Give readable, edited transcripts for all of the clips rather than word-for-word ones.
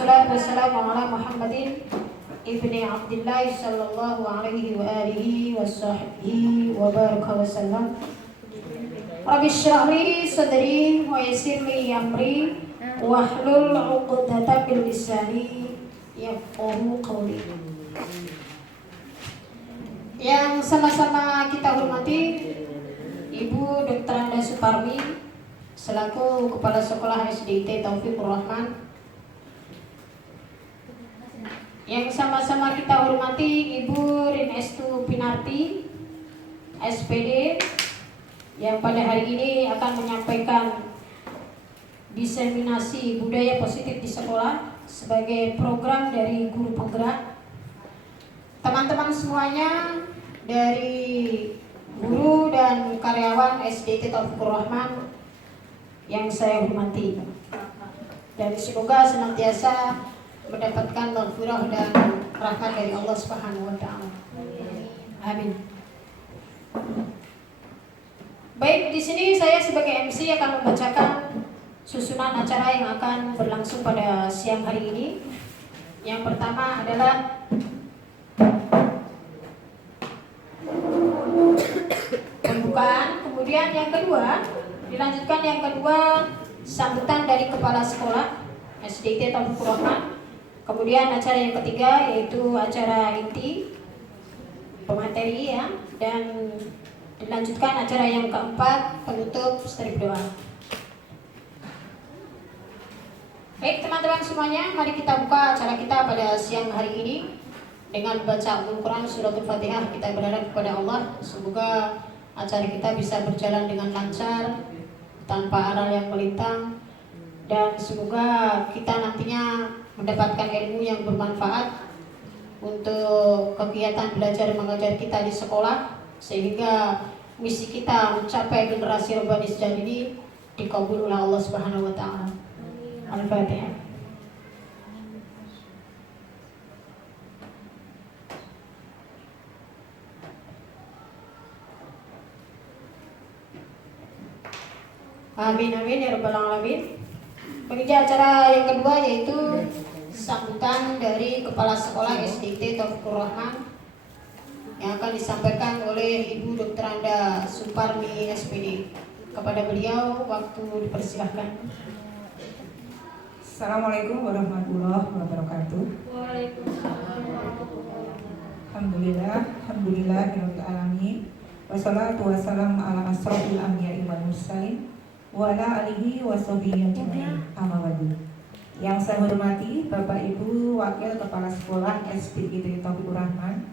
Wassalatu wassalamu ala Muhammadin ibni Abdillah sallallahu alaihi wa alihi wa sahbihi wa baraka wa sallam. Rabbi shrah li sadri wa yassir li amri wahlul 'uqdatam min lisani yafqahu qawli. Yang sama-sama kita hormati Ibu Dr. Anda Suparmi selaku Kepala Sekolah SDIT Taufikur Rahman. Yang sama-sama kita hormati Ibu Rinestu Pinarti SPD yang pada hari ini akan menyampaikan diseminasi budaya positif di sekolah sebagai program dari guru penggerak. Teman-teman semuanya dari guru dan karyawan SDIT Taufikur Rahman yang saya hormati, dan semoga senantiasa mendapatkan maghfirah dan rahmat dari Allah Subhanahu wa taala. Amin. Baik, di sini saya sebagai MC akan membacakan susunan acara yang akan berlangsung pada siang hari ini. Yang pertama adalah pembukaan, kemudian yang kedua sambutan dari kepala sekolah SDIT Taufikur Rahman. Kemudian acara yang ketiga yaitu acara inti pemateri ya, dan dilanjutkan acara yang keempat penutup strip doa. Baik teman-teman semuanya, mari kita buka acara kita pada siang hari ini dengan baca Al-Quran Suratul Fatihah. Kita berharap kepada Allah semoga acara kita bisa berjalan dengan lancar tanpa aral yang melintang, dan semoga kita nantinya mendapatkan ilmu yang bermanfaat untuk kegiatan belajar mengajar kita di sekolah, sehingga misi kita mencapai generasi Rabbani sejati ini dikabul oleh Allah Subhanahu wa taala. Al-Fatihah. Amin amin ya rabbal alamin. Menuju acara yang kedua yaitu sambutan dari Kepala Sekolah SDIT Taufikur Rahman yang akan disampaikan oleh Ibu Dr. Anda Suparmi SPD. Kepada beliau waktu dipersilahkan. Assalamualaikum warahmatullahi wabarakatuh. Waalaikumsalam. Alhamdulillahirabbil alamin. Wassalatu wassalamu ala asrofil anbiya'i wal mursalin wa ala alihi wa sahbihi ajma'in. Amma ba'du. Yang saya hormati Bapak Ibu Wakil Kepala Sekolah SDIT Taufikur Rahman,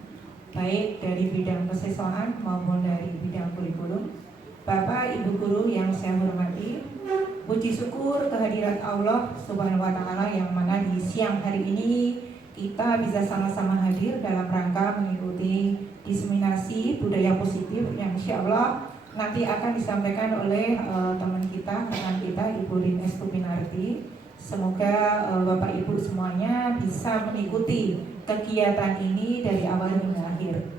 baik dari bidang kesiswaan maupun dari bidang kurikulum. Bapak Ibu guru yang saya hormati, puji syukur kehadirat Allah Subhanahu wa taala yang mana di siang hari ini kita bisa sama-sama hadir dalam rangka mengikuti diseminasi budaya positif yang insya Allah nanti akan disampaikan oleh teman kita, rekan kita Ibu Rinestu Pinarti. Semoga Bapak Ibu semuanya bisa mengikuti kegiatan ini dari awal hingga akhir.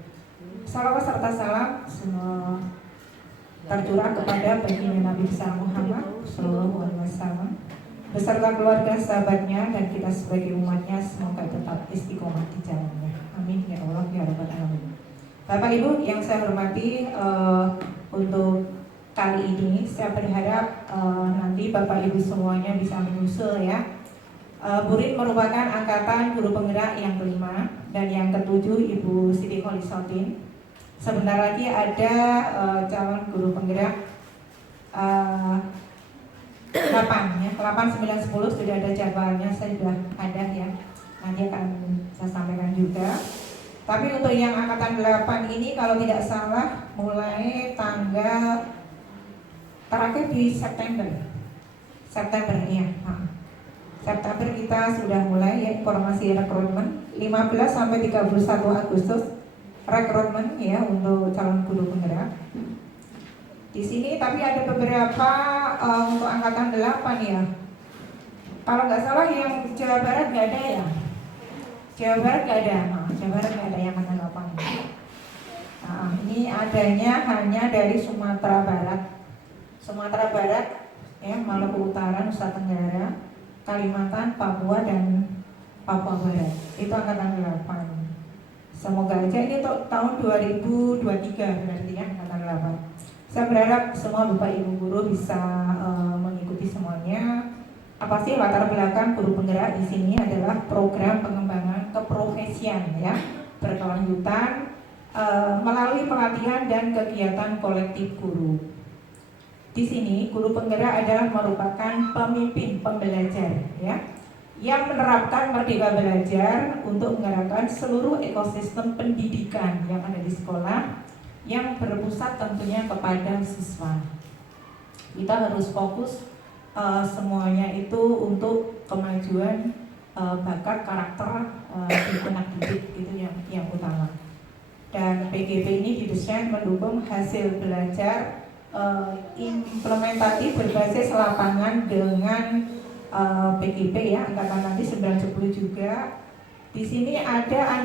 Salawat serta salam semua tercurah kepada baginda Nabi besar Muhammad Sallallahu Alaihi Wasallam beserta keluarga, sahabatnya, dan kita sebagai umatnya semoga tetap istiqomah di jalannya. Amin ya Allah ya rabbal alamin. Bapak Ibu yang saya hormati, untuk kali ini saya berharap nanti Bapak Ibu semuanya bisa menyusul ya. Burit merupakan angkatan guru penggerak yang kelima dan yang ketujuh Ibu Siti Kholisotin. Sebentar lagi ada calon guru penggerak 8 ya, 8, 9, 10 sudah ada jadwalnya, saya sudah ada ya. Nanti akan saya sampaikan juga. Tapi untuk yang angkatan 8 ini kalau tidak salah mulai tanggal terakhir di September ya. September kita sudah mulai ya informasi rekrutmen 15 sampai 31 Agustus rekrutmen ya untuk calon guru penggerak. Di sini tapi ada beberapa untuk angkatan 8 ya. Kalau nggak salah yang Jawa Barat nggak ada ya. Jawa Barat nggak ada, Jawa Barat nggak ada yang angkatan 8. Nah, ini adanya hanya dari Sumatera Barat ya, Maluku Utara, Nusa Tenggara, Kalimantan, Papua, dan Papua Barat. Itu angkatan 8. Semoga aja ini tahun 2023 berarti ya, angkatan 8. Saya berharap semua Bapak Ibu guru bisa mengikuti semuanya. Apa sih latar belakang guru penggerak di sini adalah program pengembangan keprofesian ya, berkelanjutan melalui pelatihan dan kegiatan kolektif guru. Di sini guru penggerak adalah merupakan pemimpin pembelajar ya, yang menerapkan Merdeka Belajar untuk menggerakkan seluruh ekosistem pendidikan yang ada di sekolah yang berpusat tentunya kepada siswa. Kita harus fokus semuanya itu untuk kemajuan bakat karakter di anak didik, itu yang utama. Dan PGP ini didesain mendukung hasil belajar implementatif berbasis lapangan dengan PGP ya, angkatan nanti 910 juga. Di sini ada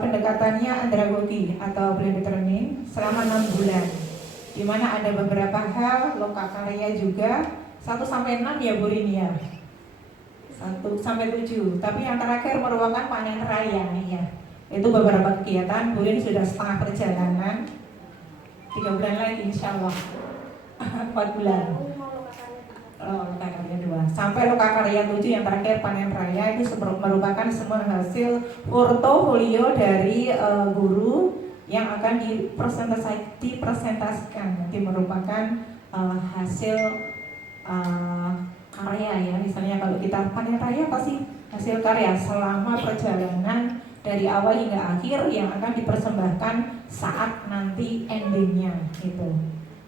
pendekatannya andragogi atau blended learning selama 6 bulan, di mana ada beberapa hal lokakarya juga 1-6 ya Bu Rini ya, 1-7. Tapi yang terakhir merupakan panen raya nih ya. Itu beberapa kegiatan. Bu Rini sudah setengah perjalanan, 3 bulan lagi insya Allah 4 bulan. Lokakarya 2 sampai lokakarya 7 yang terakhir panen raya. Itu merupakan semua hasil portofolio dari guru yang akan dipresentasikan, nanti merupakan hasil karya ya. Misalnya kalau kita panen raya pasti hasil karya selama perjalanan dari awal hingga akhir yang akan dipersembahkan saat nanti endingnya gitu.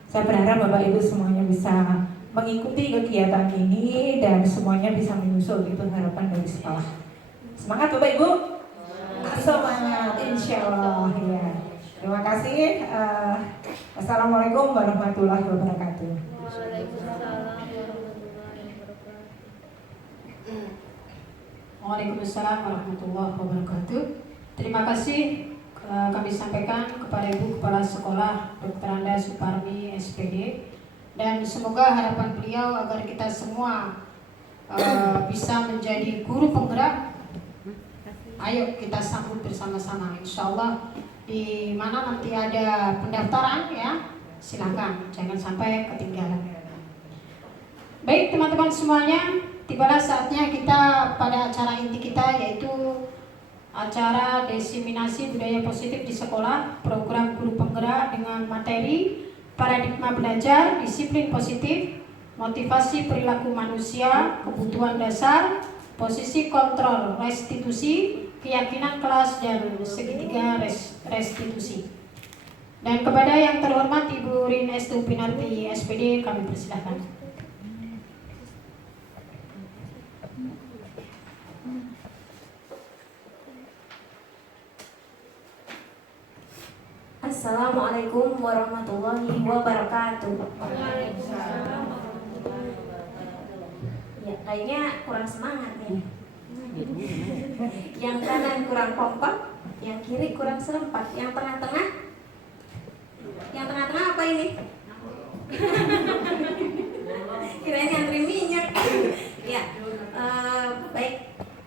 Saya berharap Bapak Ibu semuanya bisa mengikuti kegiatan ini dan semuanya bisa menyusul, itu harapan dari sekolah. Semangat Bapak Ibu. Semangat insya Allah ya. Terima kasih. Assalamualaikum warahmatullahi wabarakatuh. Waalaikumsalam warahmatullahi wabarakatuh. Terima kasih kami sampaikan kepada Ibu Kepala Sekolah Dr. Anda Suparmi SPD, dan semoga harapan beliau agar kita semua bisa menjadi guru penggerak. Ayo kita sambut bersama-sama, insya Allah. Di mana nanti ada pendaftaran ya, silakan, jangan sampai ketinggalan. Baik teman-teman semuanya, tibalah saatnya kita pada acara inti kita, yaitu acara diseminasi budaya positif di sekolah, program guru penggerak dengan materi paradigma belajar, disiplin positif, motivasi perilaku manusia, kebutuhan dasar, posisi kontrol restitusi, keyakinan kelas, dan segitiga restitusi. Dan kepada yang terhormat Ibu Rin Estu Pinarti SPD, kami persilahkan. Assalamualaikum warahmatullahi wabarakatuh. Ya, kayaknya kurang semangat nih. Yang kanan kurang kompak, yang kiri kurang serempak, yang tengah-tengah. Yang tengah-tengah apa ini? Kirain antri minyak. Ya, baik.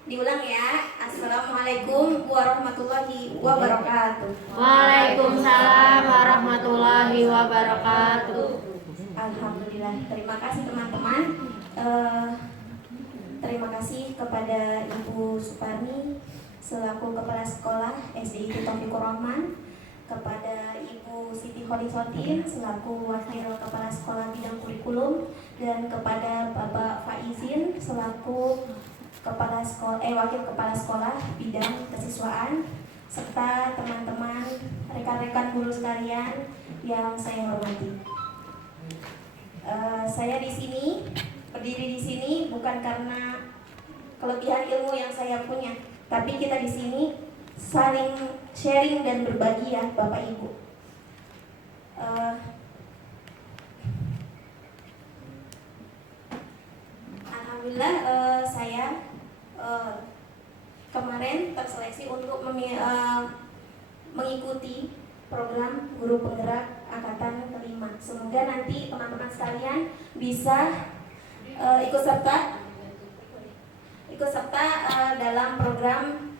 Diulang ya. Assalamualaikum warahmatullahi wabarakatuh. Waalaikumsalam warahmatullahi wabarakatuh. Alhamdulillah. Terima kasih teman-teman. Terima kasih kepada Ibu Suparmi selaku Kepala Sekolah SDIT Taufikur Rahman, kepada Ibu Siti Kholifatin selaku Wakil Kepala Sekolah Bidang Kurikulum, dan kepada Bapak Faizin selaku Wakil Kepala Sekolah Bidang Kesiswaan, serta teman-teman rekan-rekan guru sekalian yang saya hormati. Saya berdiri di sini bukan karena kelebihan ilmu yang saya punya, tapi kita di sini saling sharing dan berbagi ya Bapak Ibu. Alhamdulillah saya kemarin terseleksi untuk mengikuti program guru penggerak angkatan kelima. Semoga nanti teman-teman sekalian bisa ikut serta ikut serta dalam program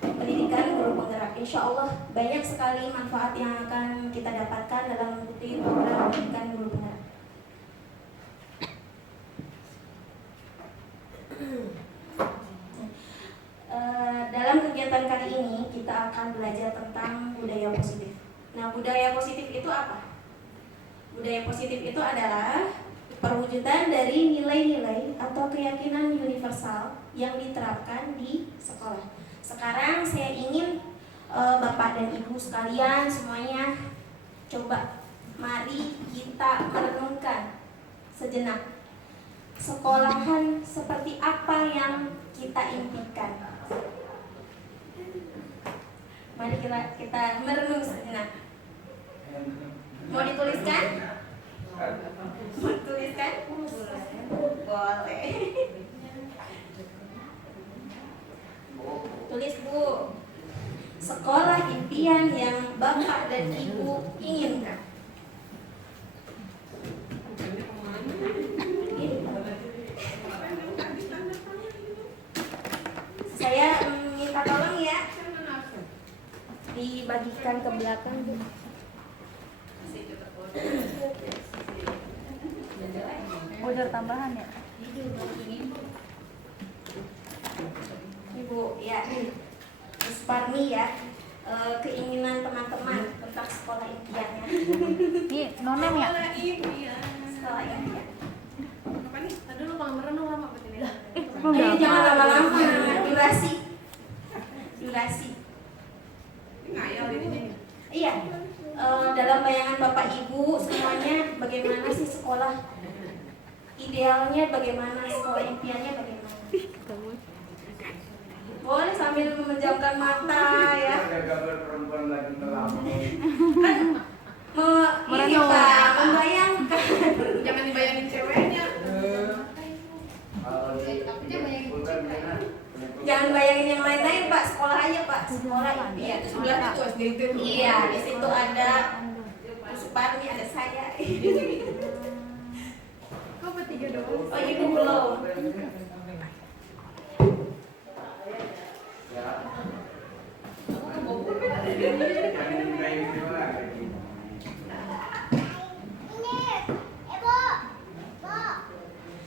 pendidikan guru penggerak. Insya Allah banyak sekali manfaat yang akan kita dapatkan dalam mengikuti program pendidikan guru penggerak. Dalam kegiatan kali ini kita akan belajar tentang budaya positif. Nah, budaya positif itu apa? Budaya positif itu adalah perwujudan dari nilai-nilai atau keyakinan universal yang diterapkan di sekolah. Sekarang saya ingin Bapak dan Ibu sekalian semuanya coba mari kita merenungkan sejenak. Sekolahan seperti apa yang kita impikan? Mari kita merenung sejenak. Mau dituliskan? Mau dituliskan? Boleh. Tulis, Bu. Sekolah impian yang Bapak dan Ibu inginkan. Saya minta tolong ya, dibagikan ke belakang, Bu. Order tambahan ya? Ibu, ya, Miss Parmi ya, keinginan teman-teman tentang sekolah impiannya. Ini nonem ya? Sekolah impian. Apa nih? Tadi lu mau merenung lama berarti nih. Ayo jangan lama-lama, durasi. Ngayal ini. Iya, dalam bayangan Bapak Ibu semuanya bagaimana sih sekolah idealnya, bagaimana sekolah impiannya, bagaimana? Boleh sambil memejamkan mata ya. Kan ini Pak, membayangkan. Jangan dibayangin ceweknya. Jangan bayangin yang lain-lain Pak, sekolah aja Pak, sekolah impian. Sebelah itu SD itu. Iya, di situ ada Bu Suparmi, ada saya. Kok bertiga doang? Oh, Ibu belum.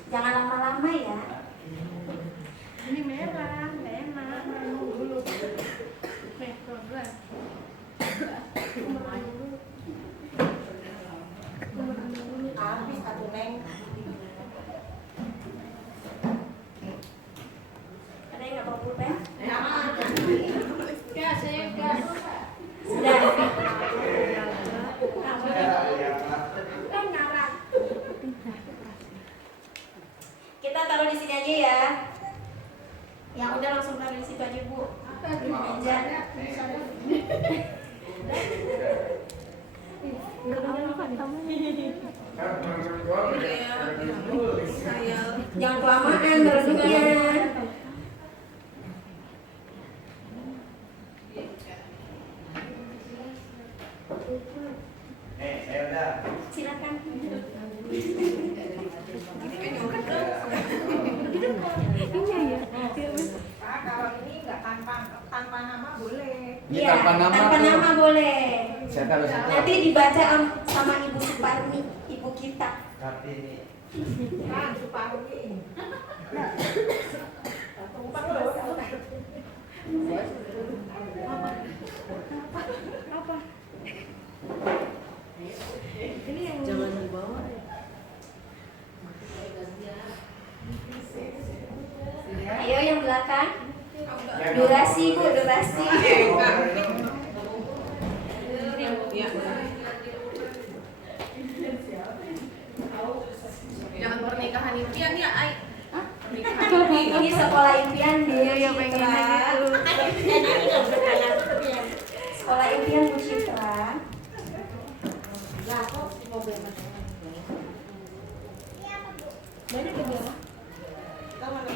Jangan lama-lama ya. Ini merah, nggak enak. Merenung dulu. Nih, pelan-pelan. Habis satu neng. Ada yang nggak bawa pulpen? Ya, saya gas. Sudah. Kita taruh di sini aja ya. Yang udah langsung taruh di situ aja, Bu. Di meja. Jangan kelamaan merenungnya. Silakan. Pak, kalau ini nggak tanpa nama boleh. Ini Iya, tanpa nama tanpa tuh. nama boleh. Saya taruh situ. Nanti dibaca sama Ibu Suparmi, ibu kita. Kartini. Kan Suparmi. Ini yang jangan dibawa ya. Ayo yang belakang. Durasi, Bu, durasi. Jangan pernikahan impian ya, Ai. Pernikahan Ini sekolah impian Bu Iya, pengen Citra. gitu. Sekolah impian Bu Citra.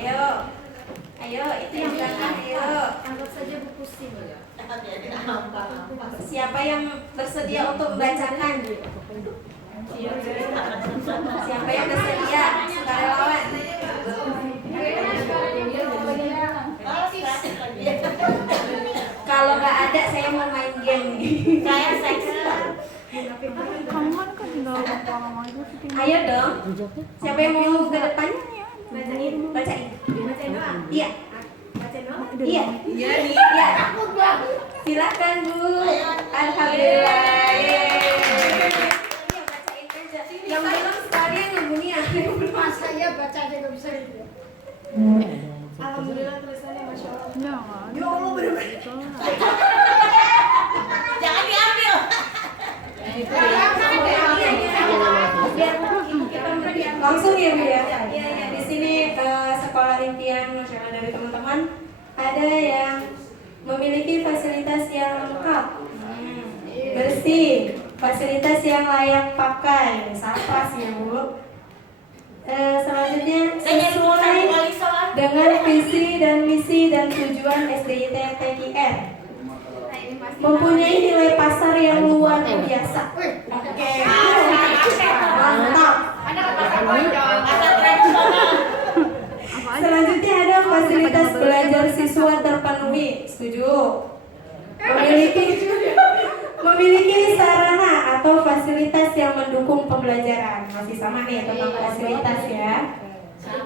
Ayo, ayo itu yang belakang, ayo. Anggap saja buku SIM ya. Siapa yang bersedia untuk membacakan? Siapa yang bersedia? Sukarelawan. Kamu kan tinggal bapak mama itu sih. Ayo dong. Siapa yang mau ke depan? Bacain. Bacain. Bacain doang. Iya. Bacain doang. Iya. Iya nih. Iya. Silakan Bu. Alhamdulillah. Yeay. Iya, bacain aja. Yang belum sekalian ngomongin yang belum. Mas saya baca aja nggak bisa itu. Alhamdulillah tulisannya Masya Allah. Jangan. Ya Allah bener-bener. Jangan diambil. Langsung ya Bu ya. Iya ya, di sini sekolah impian Masya Allah dari teman-teman ada yang memiliki fasilitas yang lengkap, bersih, fasilitas yang layak pakai, sarpas ya Bu. Selanjutnya sesuai dengan visi dan misi dan tujuan SDIT TKR, mempunyai nilai pasar yang luar biasa. Oke, mantap. Selanjutnya ada fasilitas belajar siswa terpenuhi. Setuju? Memiliki sarana atau fasilitas yang mendukung pembelajaran. Masih sama nih tentang fasilitas ya.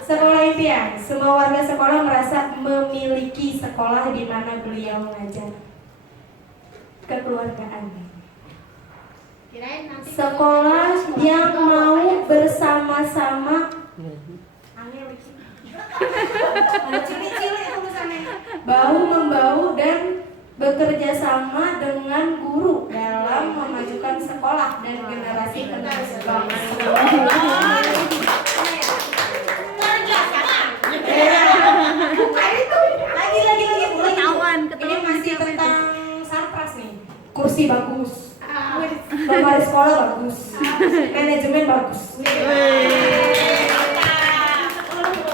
Sekolah impian, semua warga sekolah merasa memiliki sekolah di mana beliau mengajar. Kekeluargaan. Sekolah yang mau bersama-sama bahu membahu dan bekerja sama dengan guru dalam memajukan sekolah dan generasi penerus bangsa. Lagi ini masih tentang sarpras nih. Kursi bagus, lemari sekolah bagus, manajemen bagus.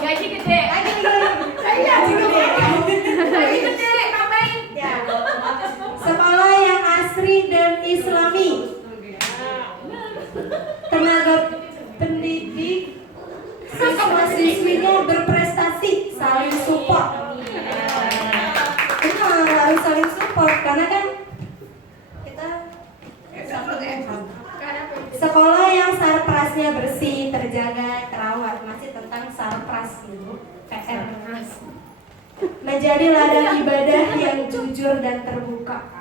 Gaji gede. Sekolah yang asri dan islami. Tenaga pendidik siswa-siswinya berprestasi, saling support. Benar, harus saling support karena kan kita sekolah yang sarprasnya bersih, terjaga, terawat. Masih tentang sarpras itu, PR. Menjadi ladang ibadah yang jujur dan terbuka.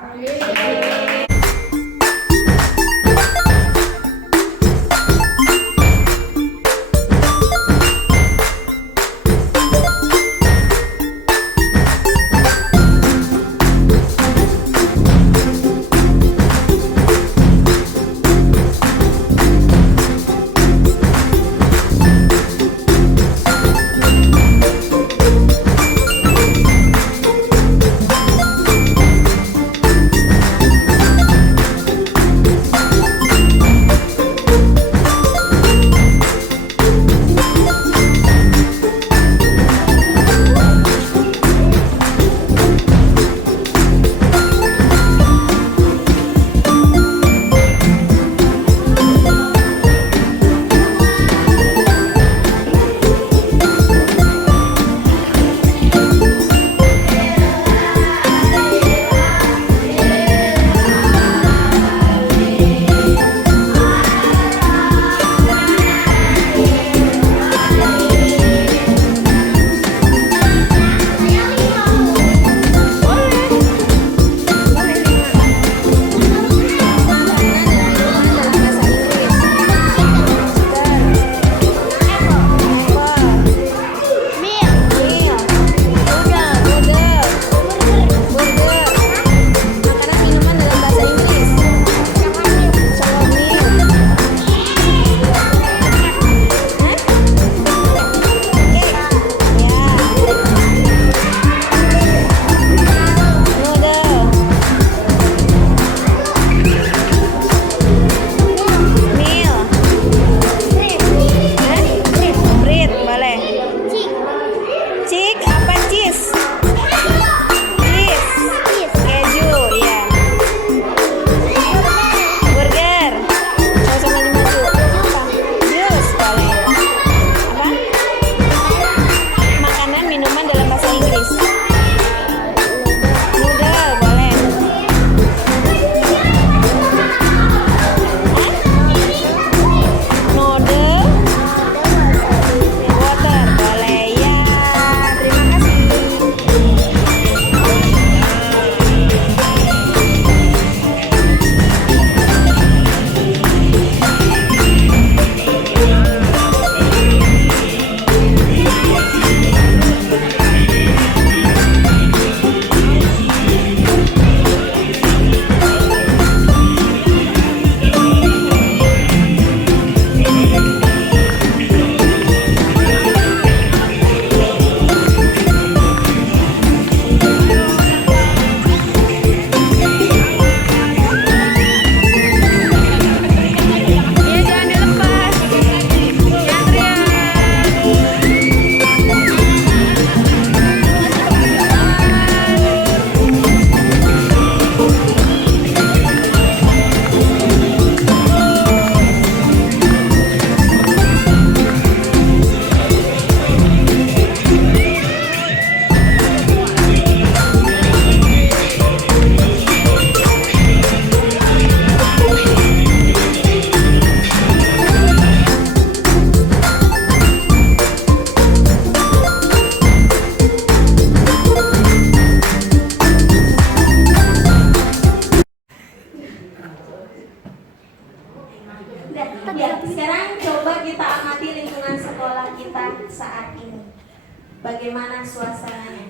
bagaimana suasananya?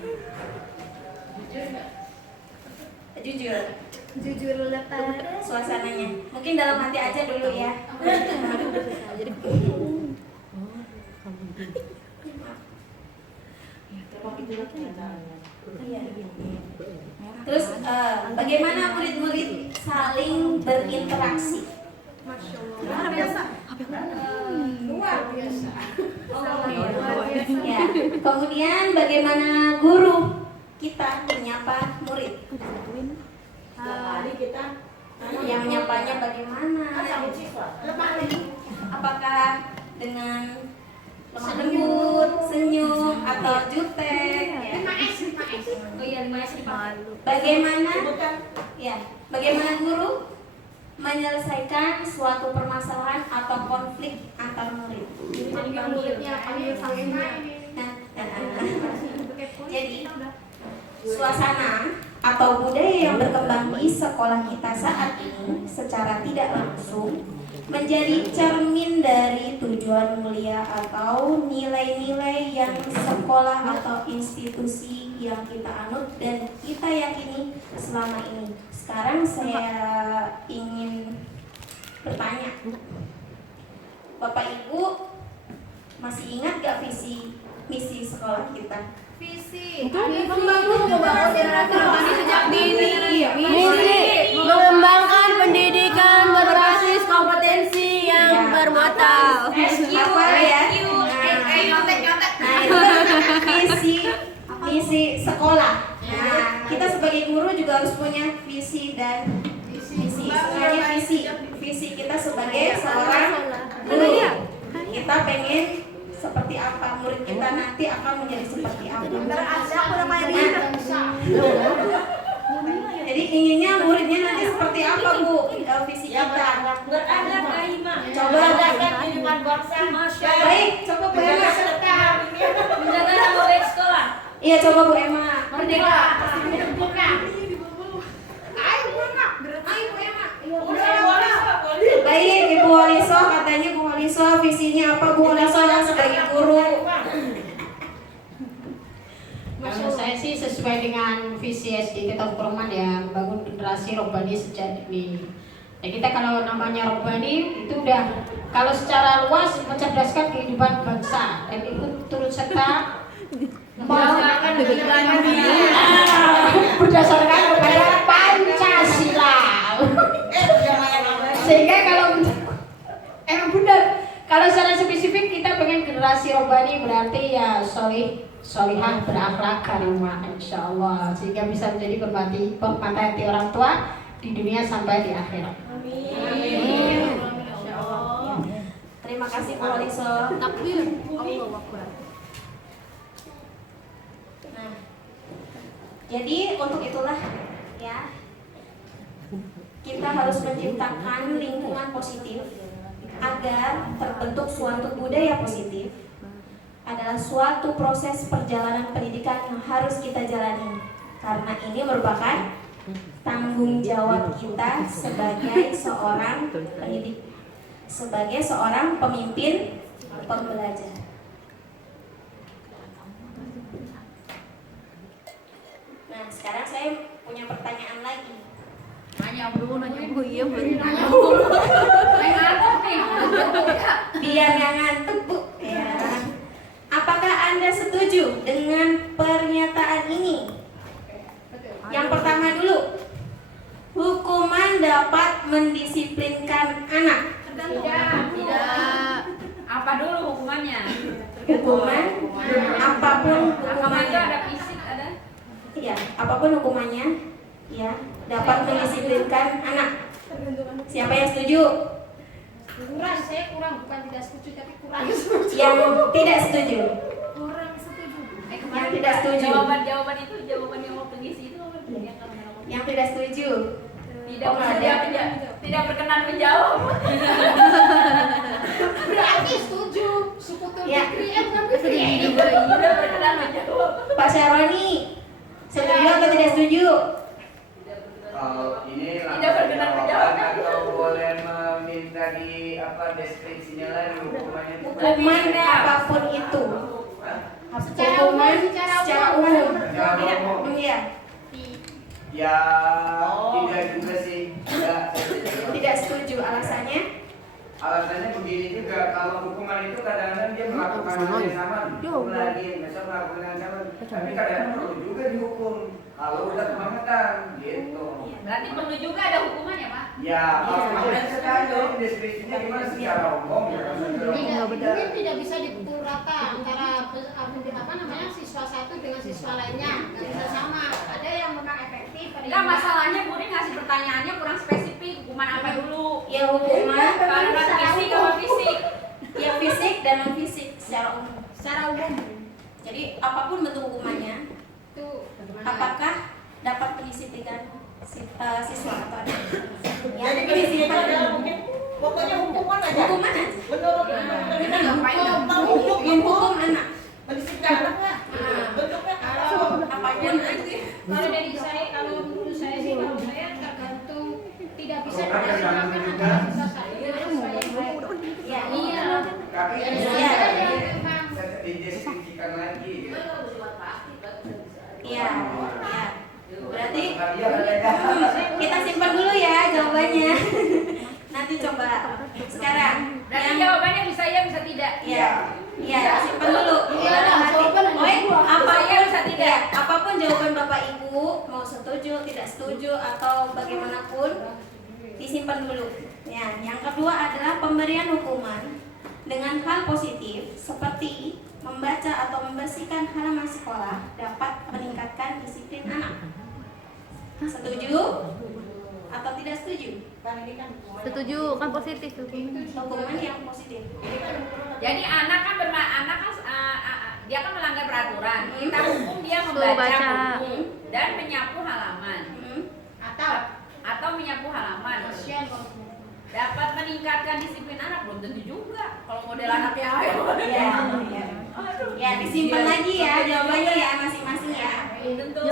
Jujur. Jujur pada Suasananya. Mungkin dalam hati aja dulu ya. Terus bagaimana murid-murid saling berinteraksi? luar biasa. Ya. Kemudian bagaimana guru kita menyapa murid? Yang menyapanya bagaimana? Apakah dengan lemah lembut, senyum, atau jutek? Ya. Oh iya, 5S dipakai. Bagaimana guru menyelesaikan suatu permasalahan atau konflik antar murid? Jadi suasana atau budaya yang berkembang di sekolah kita saat ini secara tidak langsung menjadi cermin dari tujuan mulia atau nilai-nilai yang sekolah atau institusi yang kita anut dan kita yakini selama ini. Sekarang saya ingin bertanya, Bapak Ibu masih ingat gak visi misi sekolah kita? Visi Membangun generasi remaja sejak dini. misi mengembangkan pendidikan berbasis kompetensi yang bermuatan. Apa ya? Visi sekolah. Nah, kita sebagai guru juga harus punya visi dan misi. Sebenarnya visi kita sebagai seorang guru. Kita pengen seperti apa, murid kita nanti akan menjadi seperti apa. Jadi inginnya muridnya nanti seperti apa, Bu? Visi kita. Beradab Coba kehidupan bangsa. baik, coba Bu Emma. Menjaga nama baik sekolah. Iya, coba Bu Emma. Merdeka. Baik, Ibu Waliso, katanya Bu Waliso, visinya apa Bu Waliso sebagai guru? Kalau saya sih sesuai dengan visi SD Taufikur Rahman ya, membangun generasi robbani sejak dini. Ya kita kalau namanya robbani itu udah kalau secara luas mencerdaskan kehidupan bangsa dan ikut turut serta Menjalankan kehidupan dunia. berdasarkan kepada Pancasila. Sehingga kalau emang benar kalau secara spesifik kita pengen generasi robbani berarti ya solihah berakhlak karimah insyaallah sehingga bisa menjadi penghormati hati orang tua di dunia sampai di akhirat. Amin. Terima kasih Bu Waliso. Takbir. Allahu Akbar. Nah, jadi untuk itulah ya kita harus menciptakan lingkungan positif agar terbentuk suatu budaya positif adalah suatu proses perjalanan pendidikan yang harus kita jalani karena ini merupakan tanggung jawab kita sebagai seorang pendidik, sebagai seorang pemimpin pembelajar. Nah, sekarang saya punya pertanyaan lagi. Nanya dulu, nanya dulu. Iya, Biar nggak ngantuk Bu ya. Apakah Anda setuju dengan pernyataan ini? Yang pertama dulu, hukuman dapat mendisiplinkan anak. Tidak. Apa dulu hukumannya? Hukuman, apapun hukumannya, ada fisik, ada. ya, apapun hukumannya, ya, dapat mendisiplinkan anak. Siapa yang setuju? Saya kurang bukan tidak setuju tapi kurang. Yang tidak setuju? Kurang setuju. Yang tidak setuju? Jawaban itu jawaban yang mau pengisi itu. Yang tidak setuju? Tidak Oh, nggak ada. tidak berkenan menjawab. Berarti setuju. Sukutul Ya. Tidak berkenan menjawab. Pak Syaroni, setuju atau tidak setuju? Ini Tidak berkenan langsung menjawab. jawaban atau boleh meminta di apa deskripsinya lagi hukumannya itu? Hukuman apapun itu. Hah? Hukuman secara umum. Secara umum. Iya. Ya, tidak juga sih. Tidak setuju, alasannya? Alasannya begini juga, kalau hukuman itu kadang-kadang dia melakukan hal yang sama, dihukum lagi, besok melakukan yang sama. Tapi kadang-kadang perlu juga dihukum. Kalau udah kebangetan, gitu. Berarti perlu juga ada hukuman ya, Pak? Ya, makanya sekali deskripsinya gimana secara umum ya. Mungkin tidak bisa dipukul rata antara apa namanya siswa satu dengan siswa lainnya, nggak bisa sama. Ada yang memang efektif, ada Enggak, yang masalahnya Bu Rin ngasih pertanyaannya kurang spesifik. Hukuman apa dulu? Ya hukuman Karena fisik sama fisik. ya fisik dan non fisik secara umum. secara umum Jadi apapun bentuk hukumannya, itu bagaimana? apakah dapat mendisiplinkan siswa atau anak? Ya, pendisiplinan mungkin. Pokoknya hukuman aja. Hukuman aja. Menurut Kita ngapain? mau hukum Menghukum anak. mendisiplinkan anaknya. Bentuknya Apapun aja. Kalau dari saya, kalau menurut saya sih, kalau saya tergantung, tidak bisa Hukuman dikasihkan tergantung juga. antara siswa satu dengan siswa yang lain. Ya, Iya. Tapi Dari Iya. saya yang memang dideskripsikan lagi. iya, iya. Berarti Iya, kita simpan dulu ya jawabannya. Nanti coba sekarang. Berarti Yang jawabannya bisa ya, bisa tidak. ya, ya simpan dulu. Iya, jawaban ada dua. Apa Bisa ya, bisa tidak. apapun jawaban Bapak Ibu, mau setuju, tidak setuju atau bagaimanapun, disimpan dulu. Ya, yang kedua adalah pemberian hukuman dengan hal positif seperti membaca atau membersihkan halaman sekolah dapat meningkatkan disiplin anak. Setuju atau tidak setuju? Setuju, kan positif tuh. Hukuman yang positif. Jadi anak kan dia kan melanggar peraturan. Kita hukum dia Suruh membaca baca. buku dan menyapu halaman Hmm. atau menyapu halaman. Kasihan kalau Dapat meningkatkan disiplin anak, belum tentu juga. Kalau model anaknya ayo. Ya, ya. Ya, disimpan lagi ya jawabannya ya masing-masing ya. Belum tentu.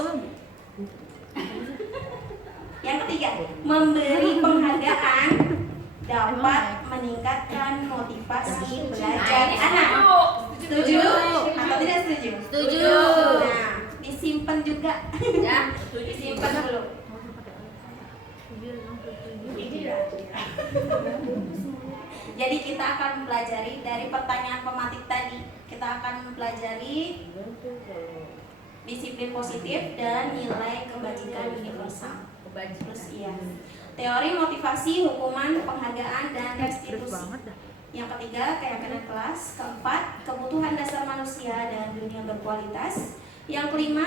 Yang ketiga, memberi penghargaan dapat meningkatkan motivasi belajar Ini anak. setuju. Setuju atau tidak setuju? Setuju. Nah, disimpan juga. Ya, setuju sih. Disimpan dulu. Jadi kita akan mempelajari dari pertanyaan pematik tadi. Kita akan mempelajari disiplin positif dan nilai kebajikan universal. Terus iya. Teori motivasi, hukuman, penghargaan, dan restitusi. Yang ketiga, keyakinan kelas. Keempat, kebutuhan dasar manusia dan dunia berkualitas. Yang kelima,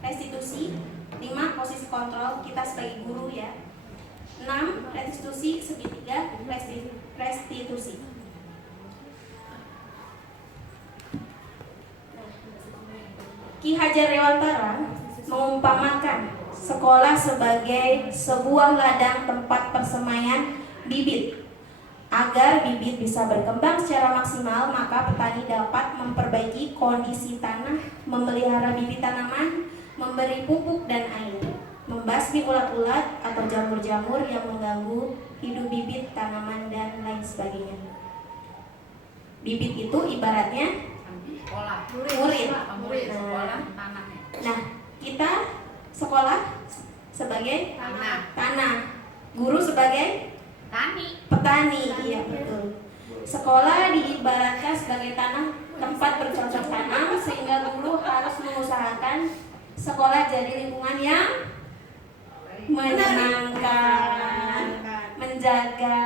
restitusi. 5, posisi kontrol kita sebagai guru ya. 6, restitusi. Segitiga, restitusi. Ki Hajar Dewantara mengumpamakan sekolah sebagai sebuah ladang tempat persemaian bibit. Agar bibit bisa berkembang secara maksimal, maka petani dapat memperbaiki kondisi tanah, memelihara bibit tanaman, memberi pupuk dan air, membasmi ulat-ulat atau jamur-jamur yang mengganggu hidup bibit tanaman dan lain sebagainya. Bibit itu ibaratnya Sekolah. murid. Sekolah tanahnya. Nah, kita sekolah sebagai tanah, guru sebagai Tani. petani, iya betul. Sekolah diibaratkan sebagai tanah tempat bercocok tanam, sehingga guru harus mengusahakan sekolah jadi lingkungan yang menyenangkan, menjaga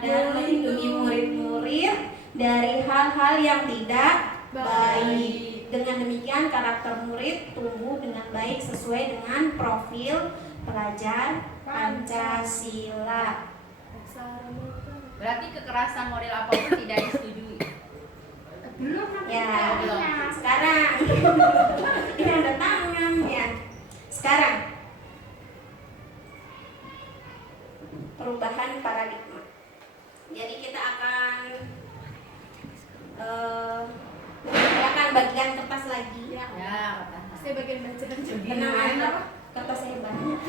dan melindungi murid-murid dari hal-hal yang tidak baik. Dengan demikian karakter murid tumbuh dengan baik sesuai dengan profil pelajar Pancasila. Berarti kekerasan model apapun tidak disetujui. Ya, sekarang ini ada tangan ya. Sekarang perubahan paradigma. Jadi kita akan bagian kertas lagi. Ya, saya bagian bacaan Tenang aja, kertas saya banyak.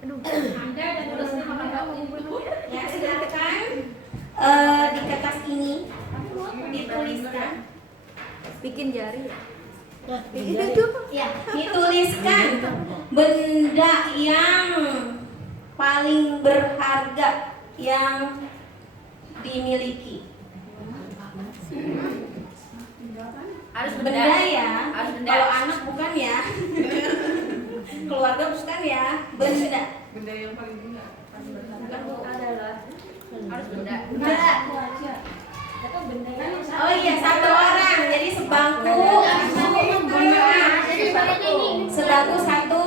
Anda dan tulisnya Ya, silakan di kertas ini dituliskan Bikin jari ya. Nah, Itu Ya, dituliskan benda yang paling berharga yang dimiliki. Harus Benda ya. Harus benda. Kalau anak bukan ya. Keluarga bukan ya. Benda. Benda yang paling benda. Adalah harus benda. Benda. Oh iya, satu orang. Jadi sebangku. Sebangku satu.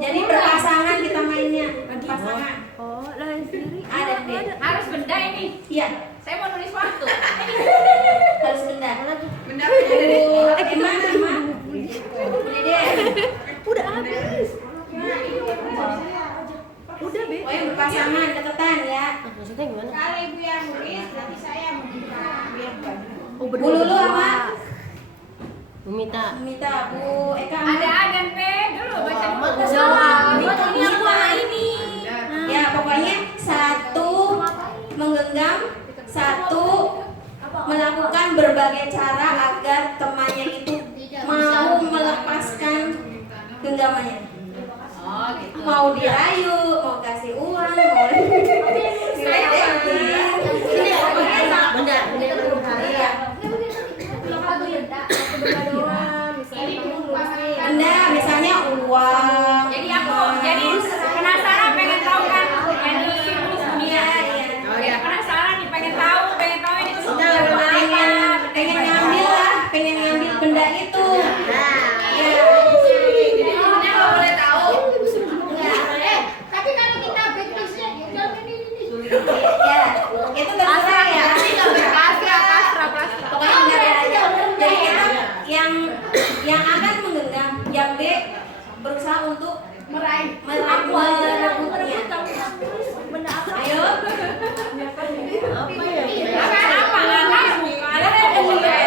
Jadi berpasangan kita mainnya. Pasangan. Oh, lah sendiri. Ada deh. Harus benda ini. Iya. Saya mau nulis waktu. Harus benda. Benda Gimana, Ma? Udah deh. Udah habis. Udah, Be. Oh, yang berpasangan, deketan ya. Maksudnya gimana? Kalau ibu yang nulis, nanti saya membuka biar Oh, Bu Lulu sama Minta. Minta Bu Eka. Ada adan P dulu baca dulu. Ini aku ini. Ya, pokoknya satu menggenggam, satu melakukan berbagai cara agar temannya itu mau melepaskan genggamannya. Oh, gitu. Mau dirayu, mau kasih uang, mau Benda yang berharga. benda misalnya uang. Jadi penasaran pengen tahu kan yang di dunia. Iya. Oh ya, penasaran nih pengen tahu ini tuh Nah, pengen ngambil lah, pengen ngambil benda itu. Ya. Ini nggak boleh tahu. tapi kalau kita backpassnya, jangan ini. Ya, itu terserah ya. Pokoknya benda aja. Jadi kita yang akan menggenggam, yang B berusaha untuk merebutnya. Ayo. Apa ya? Apa? Boleh.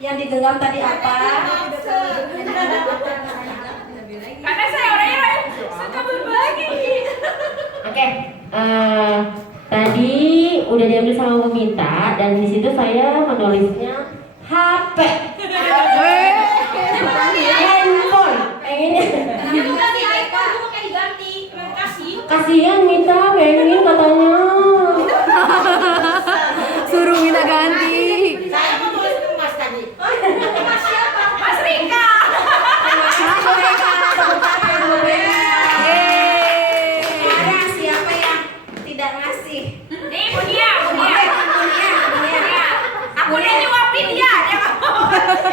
Yang digenggam tadi apa? Karena saya orangnya suka berbagi. Oke, tadi udah diambil sama Bu Mita dan di situ saya menulisnya HP, handphone. Pengennya kasihan Mita pengen katanya. Suruh minta ganti. Saya mau tulis ke Mas tadi. Mas siapa? Mas Rika. Sekarang siapa yang tidak ngasih? Nih, Bunia. Aku udah nyuapin dia.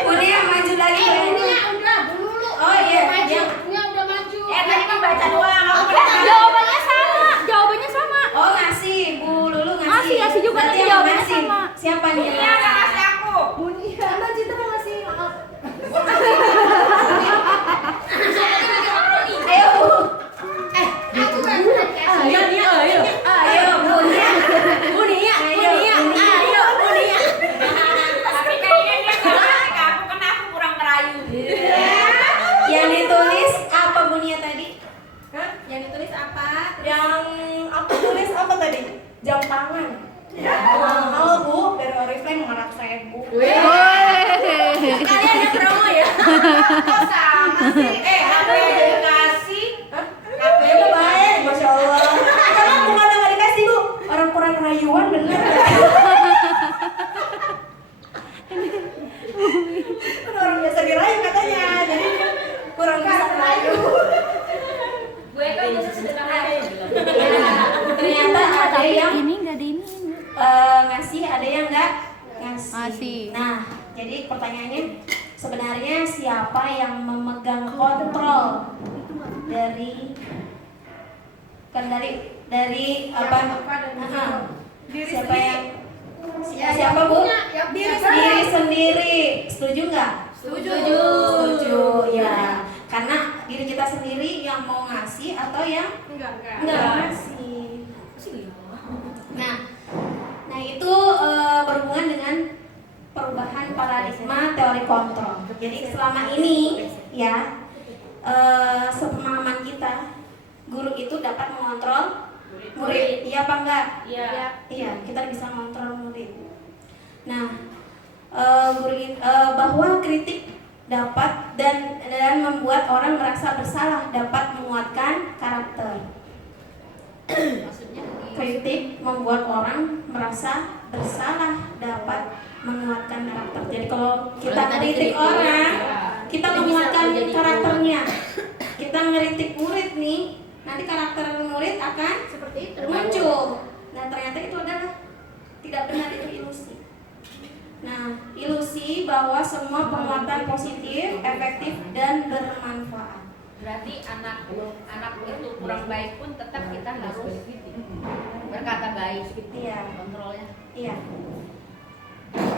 Bunia maju lagi. Bunia udah dulu. Oh iya, Maju. Bunia udah maju. Tadi mah baca doang. Aku udah Jawabannya sama. Oh ngasih, Bu Lulu ngasih. Ngasih juga, Berarti tapi yang jawabannya ngasih. sama. Siapa nih? Bunia nggak ngasih aku. Mbak Cinta mau ngasih. Ayo Bu. Aku kan udah dikasih. Ayo Bunia. Bunia. Ayo Bunia. Tapi kayaknya dia nggak ngasih ke aku karena aku kurang merayu. Yang ditulis apa Bunia tadi? Hah? Yang ditulis apa? Yang aku tulis apa tadi? Jam tangan. Halo Bu, dari Oriflame mengenal saya Bu. Kalian yang promo ya? Kok sama sih? HP aja dikasih. HP udah baik, Masya Allah. Karena bukan nggak dikasih Bu, orang kurang rayuan bener. Kan orang biasa dirayu katanya, jadi kurang bisa rayu. Gue kan bisa sederhana. Ternyata ada yang Ini nggak di ini. ngasih, ada yang nggak ngasih. Ngasih. Nah, jadi pertanyaannya sebenarnya siapa yang memegang kontrol dari apa? Siapa yang siapa Bu? Diri sendiri. Setuju nggak? Setuju ya. Karena diri kita sendiri yang mau ngasih atau yang enggak ngasih. Nah itu berhubungan dengan perubahan paradigma teori kontrol. Jadi selama ini ya sepemahaman kita, guru itu dapat mengontrol murid. Iya apa enggak? Iya, kita bisa mengontrol murid. Nah, bahwa kritik dapat dan membuat orang merasa bersalah, dapat menguatkan karakter. Kritik membuat orang merasa bersalah, dapat menguatkan karakter. Jadi kalau kita kritik orang, kita menguatkan karakternya. Kita ngeritik murid nih, nanti karakter murid akan seperti itu muncul. Nah ternyata itu adalah tidak benar, itu ilusi. Nah ilusi bahwa semua penguatan positif, efektif dan bermanfaat. Berarti anak itu kurang baik pun tetap kita harus berkata baik. Iya. Kontrolnya. Iya.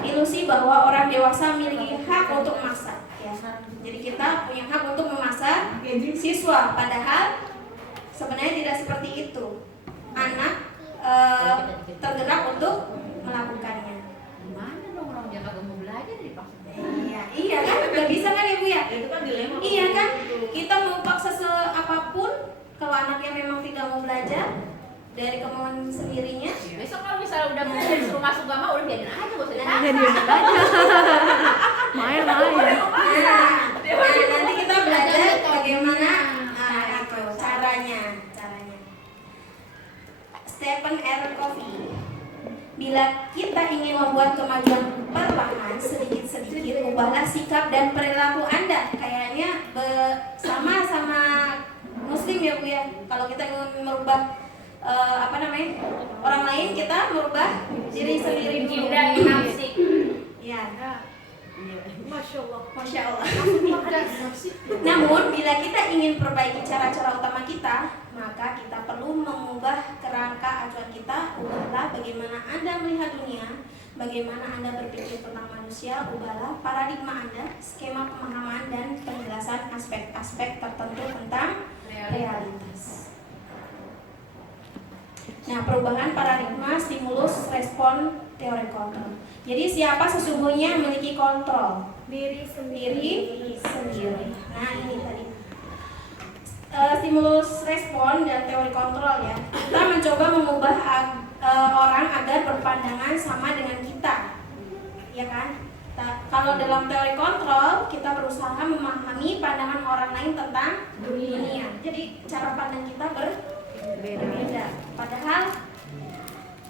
Ilusi bahwa orang dewasa memiliki hak untuk memaksa. Ya. Jadi kita punya hak untuk memaksa siswa, padahal sebenarnya tidak seperti itu. Anak tergerak untuk melakukannya. Gimana dong orang dia kagak mau belajar dipaksa? Iya kan, nggak bisa kan Ibu ya? Itu kan dilema. Iya kan, kita mau paksa apapun, kalau anaknya memang tidak mau belajar dari kemauan sendirinya. Besok kalau misalnya udah mau disuruh masuk gak mau, udah biarin aja, gak usah dipaksa. Jadi aja. Main. Nanti kita belajar bagaimana itu caranya. Stephen R. Covey. Bila kita ingin membuat kemajuan perlahan, sedikit-sedikit ubahlah sikap dan perilaku Anda. Kayaknya sama Muslim ya Bu ya. Kalau kita ingin merubah orang lain, kita merubah diri sendiri dulu. Nafsi. Ya. Masya Allah. Namun bila kita ingin perbaiki cara-cara utama kita, maka kita perlu mengubah kerangka acuan kita. Ubahlah bagaimana Anda melihat dunia, bagaimana Anda berpikir tentang manusia. Ubahlah paradigma Anda, skema pemahaman dan penjelasan aspek-aspek tertentu tentang realitas. Nah, perubahan paradigma, stimulus, respon teori kontrol. Jadi siapa sesungguhnya yang memiliki kontrol? Diri sendiri. Nah ini tadi stimulus respon dan teori kontrol ya. Kita mencoba mengubah orang agar berpandangan sama dengan kita, ya kan? Kalau dalam teori kontrol kita berusaha memahami pandangan orang lain tentang dunia. Jadi cara pandang kita berbeda. Padahal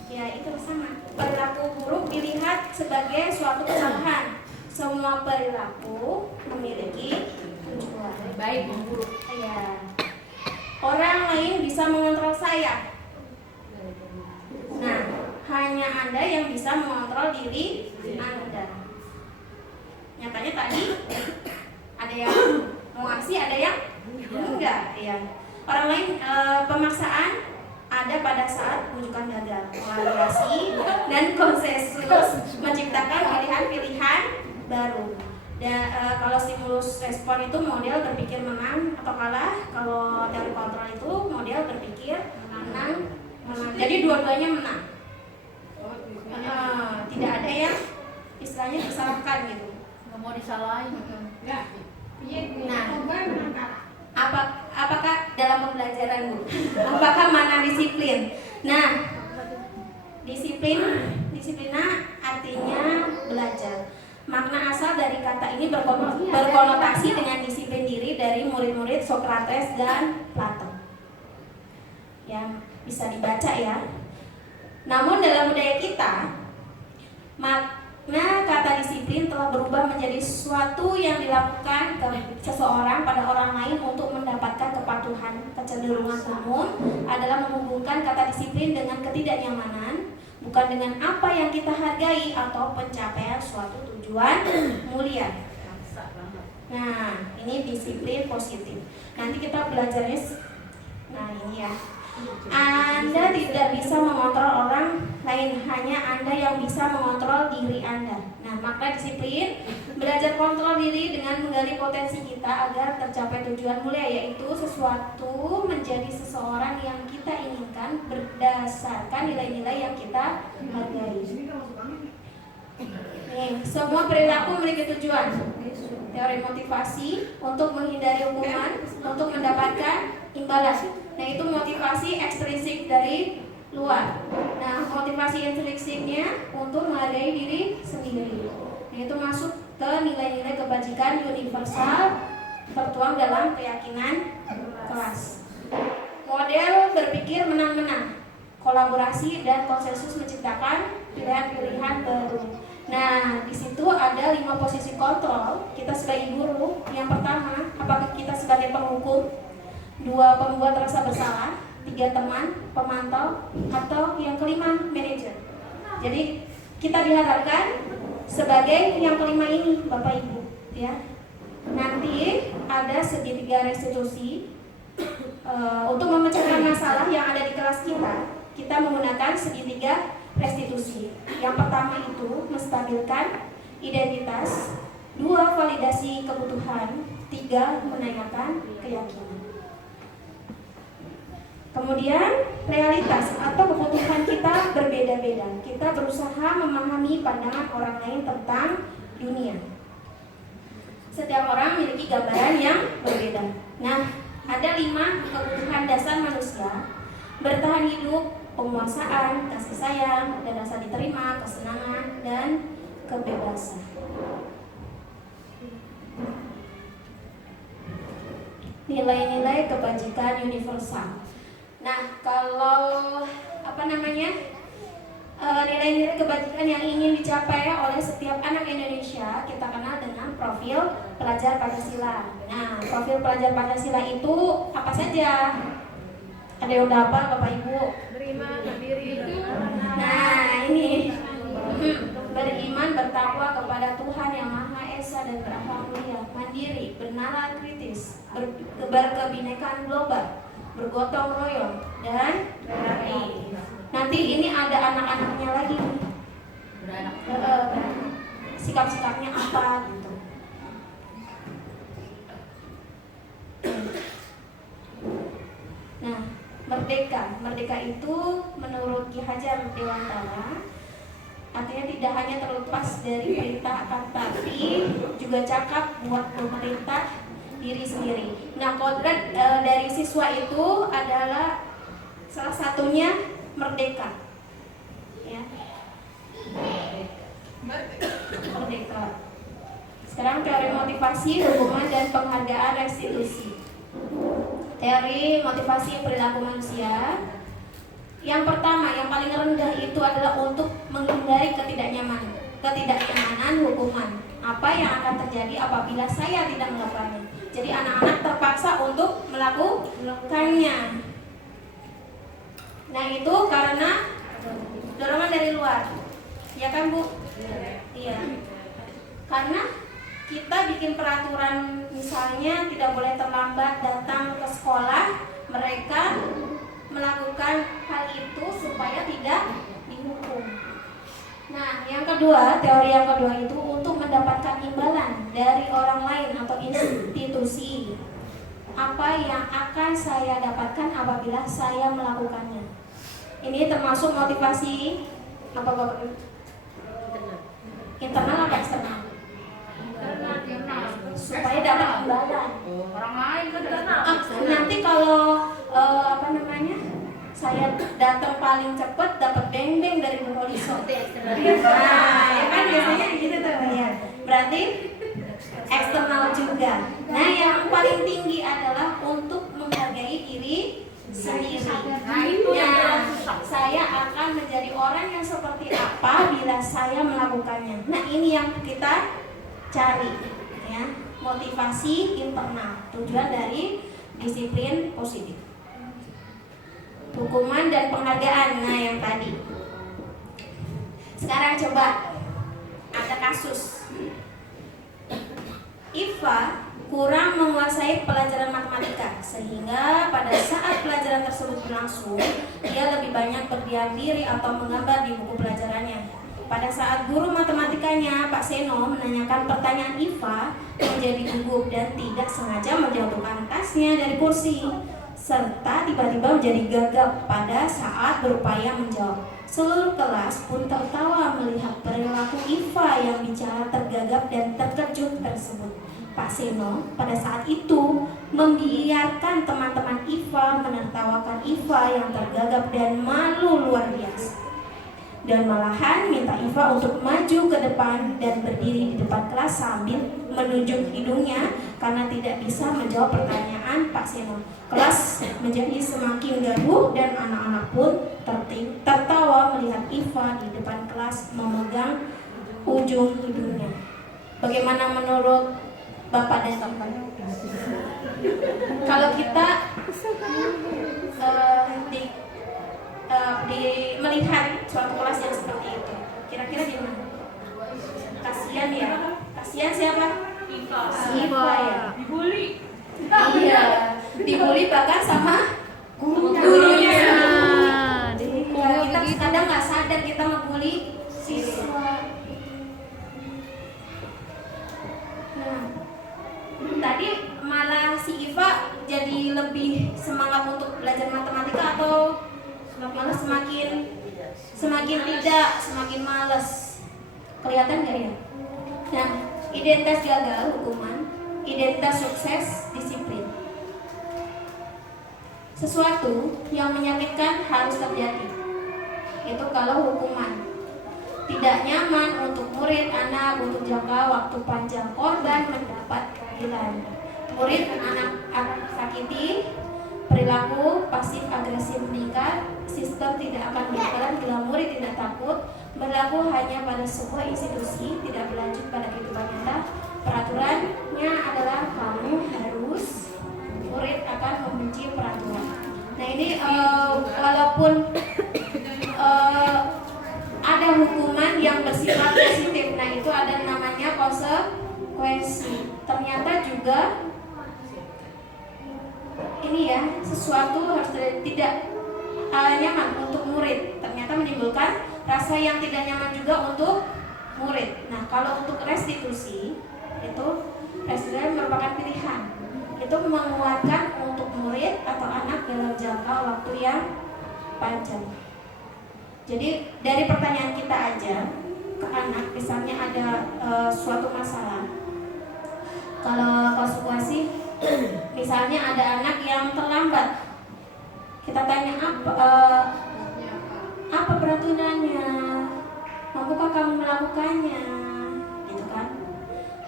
ya itu sama. Perilaku buruk dilihat sebagai suatu kesalahan. Semua perilaku memiliki tujuan. Baik dan buruk. Ya. Orang lain bisa mengontrol saya. Nah, hanya Anda yang bisa mengontrol diri Anda. Nyatanya tadi ada yang mau aksi, ada yang enggak. Ya. Orang lain pemaksaan ada pada saat rujukan gagal, kolaborasi dan konsensus menciptakan pilihan-pilihan baru. Dan kalau stimulus respon itu model berpikir menang atau kalah, kalau teori kontrol itu model berpikir menang. Jadi dua-duanya menang. Tidak ada yang istilahnya disalahkan gitu. Nggak mau disalahin. Nah, apakah dalam pembelajaran Bu? Apakah mana disiplin? Nah, disiplina artinya belajar. Makna asal dari kata ini berkonotasi dengan disiplin diri dari murid-murid Socrates dan Plato. Yang bisa dibaca ya. Namun dalam budaya kita, makna kata disiplin telah berubah menjadi sesuatu yang dilakukan ke seseorang pada orang lain untuk mendapatkan kepatuhan. Kecenderungan umum adalah menghubungkan kata disiplin dengan ketidaknyamanan, bukan dengan apa yang kita hargai atau pencapaian suatu tujuan mulia. Nah, ini disiplin positif. Nanti kita belajarnya. Nah, ini ya. Anda tidak bisa mengontrol orang lain, hanya Anda yang bisa mengontrol diri Anda. Nah, makna disiplin belajar kontrol diri dengan menggali potensi kita agar tercapai tujuan mulia, yaitu sesuatu menjadi seseorang yang kita inginkan berdasarkan nilai-nilai yang kita hargai. Nih, semua perilaku memiliki tujuan. Teori motivasi untuk menghindari hukuman, untuk mendapatkan imbalan. Nah, itu motivasi ekstrinsik dari luar. Nah, motivasi intrinsiknya untuk menghargai diri sendiri. Nah, itu masuk ke nilai-nilai kebajikan universal tertuang dalam keyakinan kelas. Model berpikir menang-menang, kolaborasi dan konsensus menciptakan pilihan-pilihan baru. Nah, di situ ada 5 posisi kontrol kita sebagai guru. Yang pertama, apakah kita sebagai penghukum? 2, pembuat rasa bersalah. 3, teman, pemantau. Atau yang kelima, manajer. Jadi kita diharapkan sebagai yang kelima ini, Bapak Ibu, ya. Nanti ada segitiga restitusi. Untuk memecahkan masalah yang ada di kelas kita menggunakan segitiga restitusi. Yang pertama itu menstabilkan identitas, 2, validasi kebutuhan, 3, menanyakan keyakinan. Kemudian realitas atau kebutuhan kita berbeda-beda. Kita berusaha memahami pandangan orang lain tentang dunia. Setiap orang memiliki gambaran yang berbeda. Nah, ada 5 kebutuhan dasar manusia: bertahan hidup, penguasaan, kasih sayang, dan rasa diterima, kesenangan, dan kebebasan. Nilai-nilai kebajikan universal. Nah, kalau nilai-nilai kebajikan yang ingin dicapai oleh setiap anak Indonesia kita kenal dengan profil pelajar Pancasila. Nah, profil pelajar Pancasila itu apa saja? Ada yang udah apa, Bapak Ibu? Beriman, mandiri. Nah, ini beriman, bertakwa kepada Tuhan yang Maha Esa dan berakhlak mulia, mandiri, bernalar kritis, berkebinekaan global, bergotong royong, dan berani. Nanti ini ada anak-anaknya lagi. Sikap-sikapnya apa gitu. Nah, merdeka itu menurut Ki Hajar Dewantara Artinya tidak hanya terlepas dari perintah, akan tapi juga cakap buat pemerintah diri sendiri. Nah, kodrat dari siswa itu adalah salah satunya merdeka, ya. Merdeka. Sekarang teori motivasi, hukuman dan penghargaan restitusi. Teori motivasi perilaku manusia. Yang pertama, yang paling rendah itu adalah untuk menghindari ketidaknyamanan hukuman. Apa yang akan terjadi apabila saya tidak melakukannya? Jadi anak-anak terpaksa untuk melakukannya. Nah, itu karena dorongan dari luar. Ya kan, Bu? Iya. Karena kita bikin peraturan, misalnya tidak boleh terlambat datang ke sekolah, mereka melakukan hal itu supaya tidak dihukum. Nah, yang kedua, teori yang kedua itu untuk mendapatkan imbalan dari orang lain atau institusi. Apa yang akan saya dapatkan apabila saya melakukannya? Ini termasuk motivasi apa Bapak? Internal atau eksternal? Supaya dapat imbalan. Orang lain kan kenal. Nanti kalau saya datang paling cepat dapat beng-beng dari Bu Holiso. Nah, ya kan biasanya gitu tuh ya. Berarti eksternal juga. Nah, yang paling tinggi adalah untuk menghargai diri sendiri. Nah, saya akan menjadi orang yang seperti apa bila saya melakukannya. Nah, ini yang kita cari, ya, motivasi internal, tujuan dari disiplin positif. Hukuman dan penghargaan, nah yang tadi. Sekarang coba ada kasus Iva kurang menguasai pelajaran matematika, sehingga pada saat pelajaran tersebut berlangsung, dia lebih banyak berdiam diri atau menggambar di buku pelajarannya. Pada saat guru matematikanya, Pak Seno, menanyakan pertanyaan Iva, menjadi gugup dan tidak sengaja menjatuhkan tasnya dari kursi, serta tiba-tiba menjadi gagap pada saat berupaya menjawab. Seluruh kelas pun tertawa melihat perilaku Iva yang bicara tergagap dan terkejut tersebut. Pak Seno pada saat itu membiarkan teman-teman Iva menertawakan Iva yang tergagap dan malu luar biasa. Dan malahan minta Iva untuk maju ke depan dan berdiri di depan kelas sambil menunjuk hidungnya karena tidak bisa menjawab pertanyaan Pak Seno. Kelas menjadi semakin gaduh dan anak-anak pun tertawa melihat Iva di depan kelas memegang ujung hidungnya. Bagaimana menurut Bapak dan Bapak? Kalau kita melihat suatu kelas yang seperti itu, kira-kira gimana? Kasihan ya? Kasihan siapa? Iva ya? Dibully. Iya, dibully bahkan sama gurunya. Kita kadang nggak sadar kita ngebully siswa. Nah, tadi malah si Iva jadi lebih semangat untuk belajar matematika atau malah semakin tidak, semakin malas? Kelihatan nggak ya? Nah, identitas gagal hukuman, identitas sukses disiplin. Sesuatu yang menyakitkan harus terjadi. Itu kalau hukuman. Tidak nyaman untuk murid anak untuk jangka waktu panjang, korban mendapat keadilan. Murid anak sakiti, perilaku pasif agresif meningkat, sistem tidak akan berjalan bila murid tidak takut, berlaku hanya pada sebuah institusi, tidak berlanjut pada kehidupan nyata. Peraturannya adalah kamu harus, murid akan membenci peraturan. Nah ini walaupun ada hukuman yang bersifat positif, nah itu ada namanya konsekuensi. Ternyata juga ini ya, sesuatu harus tidak nyaman untuk murid, ternyata menimbulkan rasa yang tidak nyaman juga untuk murid. Nah kalau untuk restitusi, itu restitusi merupakan pilihan. Itu menguatkan untuk murid atau anak dalam jangka waktu yang panjang. Jadi dari pertanyaan kita aja ke anak, misalnya ada suatu masalah. Kalau konsekuensi, misalnya ada anak yang terlambat, kita tanya apa peratunannya, mampukah kamu melakukannya, gitu kan?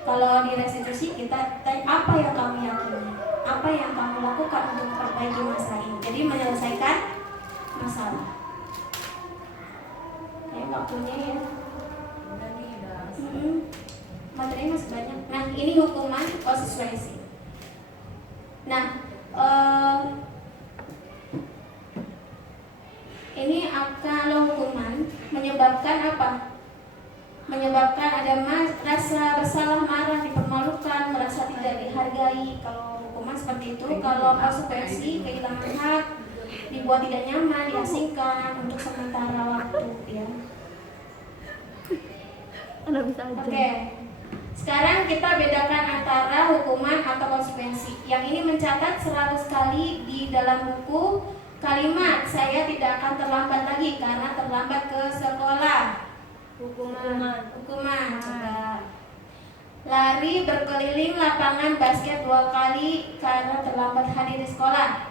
Kalau di restitusi kita tanya apa yang kamu yakini, apa yang kamu lakukan untuk memperbaiki masalah ini. Jadi menyelesaikan masalah. Ya waktunya ya. Materinya masih banyak. Nah ini hukuman konsekuensi. Nah ini kalau hukuman menyebabkan apa? Menyebabkan ada rasa bersalah, marah, dipermalukan, merasa tidak dihargai. Kalau hukuman seperti itu. Kalau konsekuensi kehilangan hak, dibuat tidak nyaman, diasingkan untuk sementara waktu, ya. Oke. Sekarang kita bedakan antara hukuman atau konsekuensi. Yang ini mencatat 100 kali di dalam buku kalimat saya tidak akan terlambat lagi karena terlambat ke sekolah. Hukuman. Coba. Lari berkeliling lapangan basket 2 kali karena terlambat hadir di sekolah.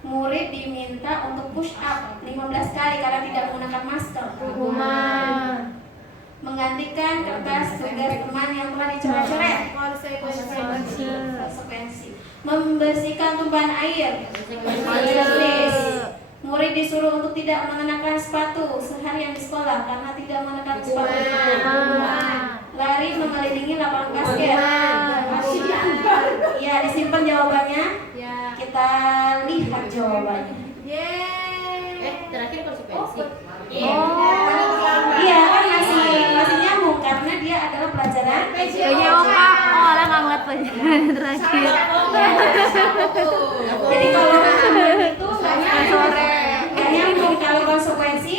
Murid diminta untuk push up 15 kali karena tidak menggunakan masker. Menggantikan kertas tugas teman yang telah dicoret-coret. Konsekuensi. Membersihkan tumpahan air. Murid disuruh untuk tidak mengenakan sepatu seharian di sekolah karena tidak mengenakan sepatu. Lari mengelilingi lapangan basket. Ya, disimpan jawabannya. Kita lihat jawabannya. Terakhir konsekuensi. Iya kan masih nyambung karena dia adalah pelajaran. Orang nggak ngeliat pelajaran terakhir. Jadi kalau hukuman itu nggak nyambung, kalau konsekuensi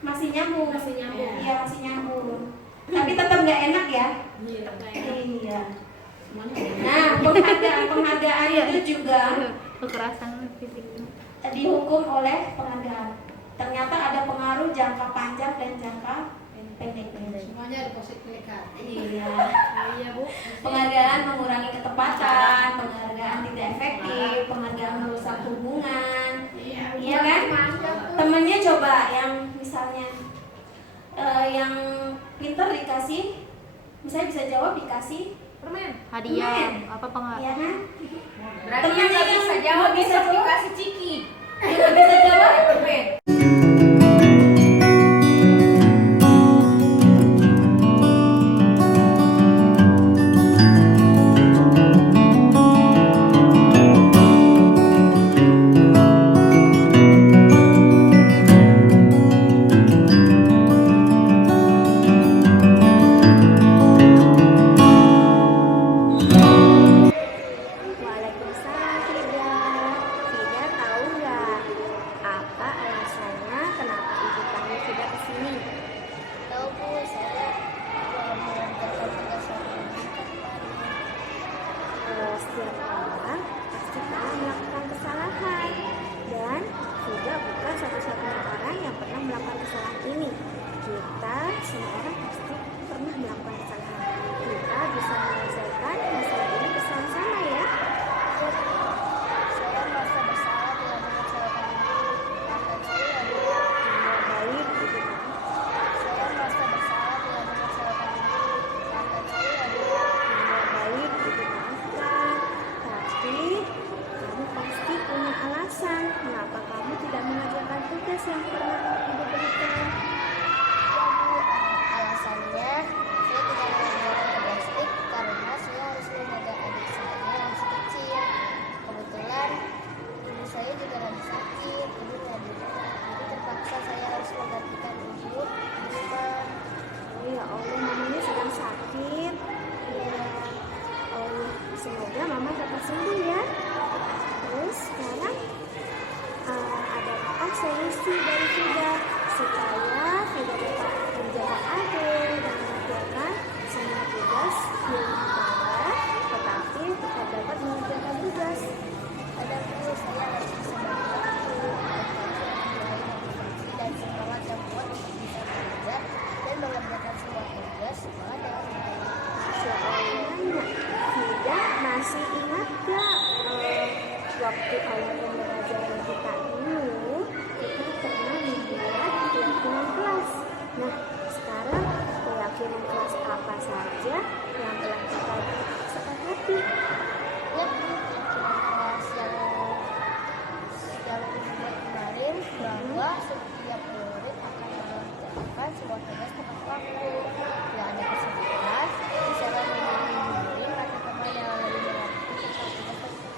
masih nyambung. Iya masih nyambung. Tapi tetap nggak enak ya. Iya. Nah penghargaan itu juga Kekerasan fisik. dihukum oleh penghargaan. Ternyata ada pengaruh jangka panjang dan jangka pendeknya. Semuanya ada positif negatif. Iya. Iya, Bu. Penghargaan mengurangi ketepatan, penghargaan tidak efektif, penghargaan merusak hubungan. Iya kan? Temennya coba yang misalnya yang pintar dikasih, misalnya bisa jawab dikasih Hadiah apa pengaruh? iya kan? Berarti yang nggak bisa jawab bisa dikasih ciki. Yang nggak bisa jawab Waalaikumsalam Fida tahu nggak apa alasannya kenapa ibu panggil Fida ke sini? Tahu Bu, saya mengerjakan tugas setiap orang pasti pernah melakukan kesalahan dan Fida bukan satu-satunya orang yang pernah melakukan kesalahan ini. Kita semua orang pasti pernah melakukan kesalahan. Kita bisa menyelesaikan masalah ini bersama-sama ya. Saya merasa bersalah telah mengecewakan ibu. Maafkan saya ya Bu. Baik, Ibu. Saya merasa bersalah telah mengecewakan ibu. Maafkan saya ya Bu. Baik, Ibu maafkan. Tapi kamu pasti punya alasan mengapa kamu tidak mengerjakan tugas yang pernah Ibu berikan. Ya Bu, alasannya saya tidak mengerjakan tugas itu karena saya harus menjaga adik saya yang masih kecil. Kebetulan ibu saya juga lagi sakit, ibu nggak di rumah, jadi terpaksa saya harus menggantikan ibu di rumah. Oh ya Allah, mamanya sedang sakit. Ya Allah, semoga mama cepat sembuh ya. Terus sekarang ada apa solusi dari waktu awal pembelajaran kita dulu, kita pernah membuat keyakinan kelas. Nah, sekarang keyakinan kelas apa saja yang telah kita sepakati? Ya, keyakinan kelas yang dibuat kemarin bahwa setiap murid akan mengerjakan sebuah tugas tepat waktu. Tidak ada kesulitan, bisa membimbing atau teman yang lebih mengerti tentang tugas tersebut.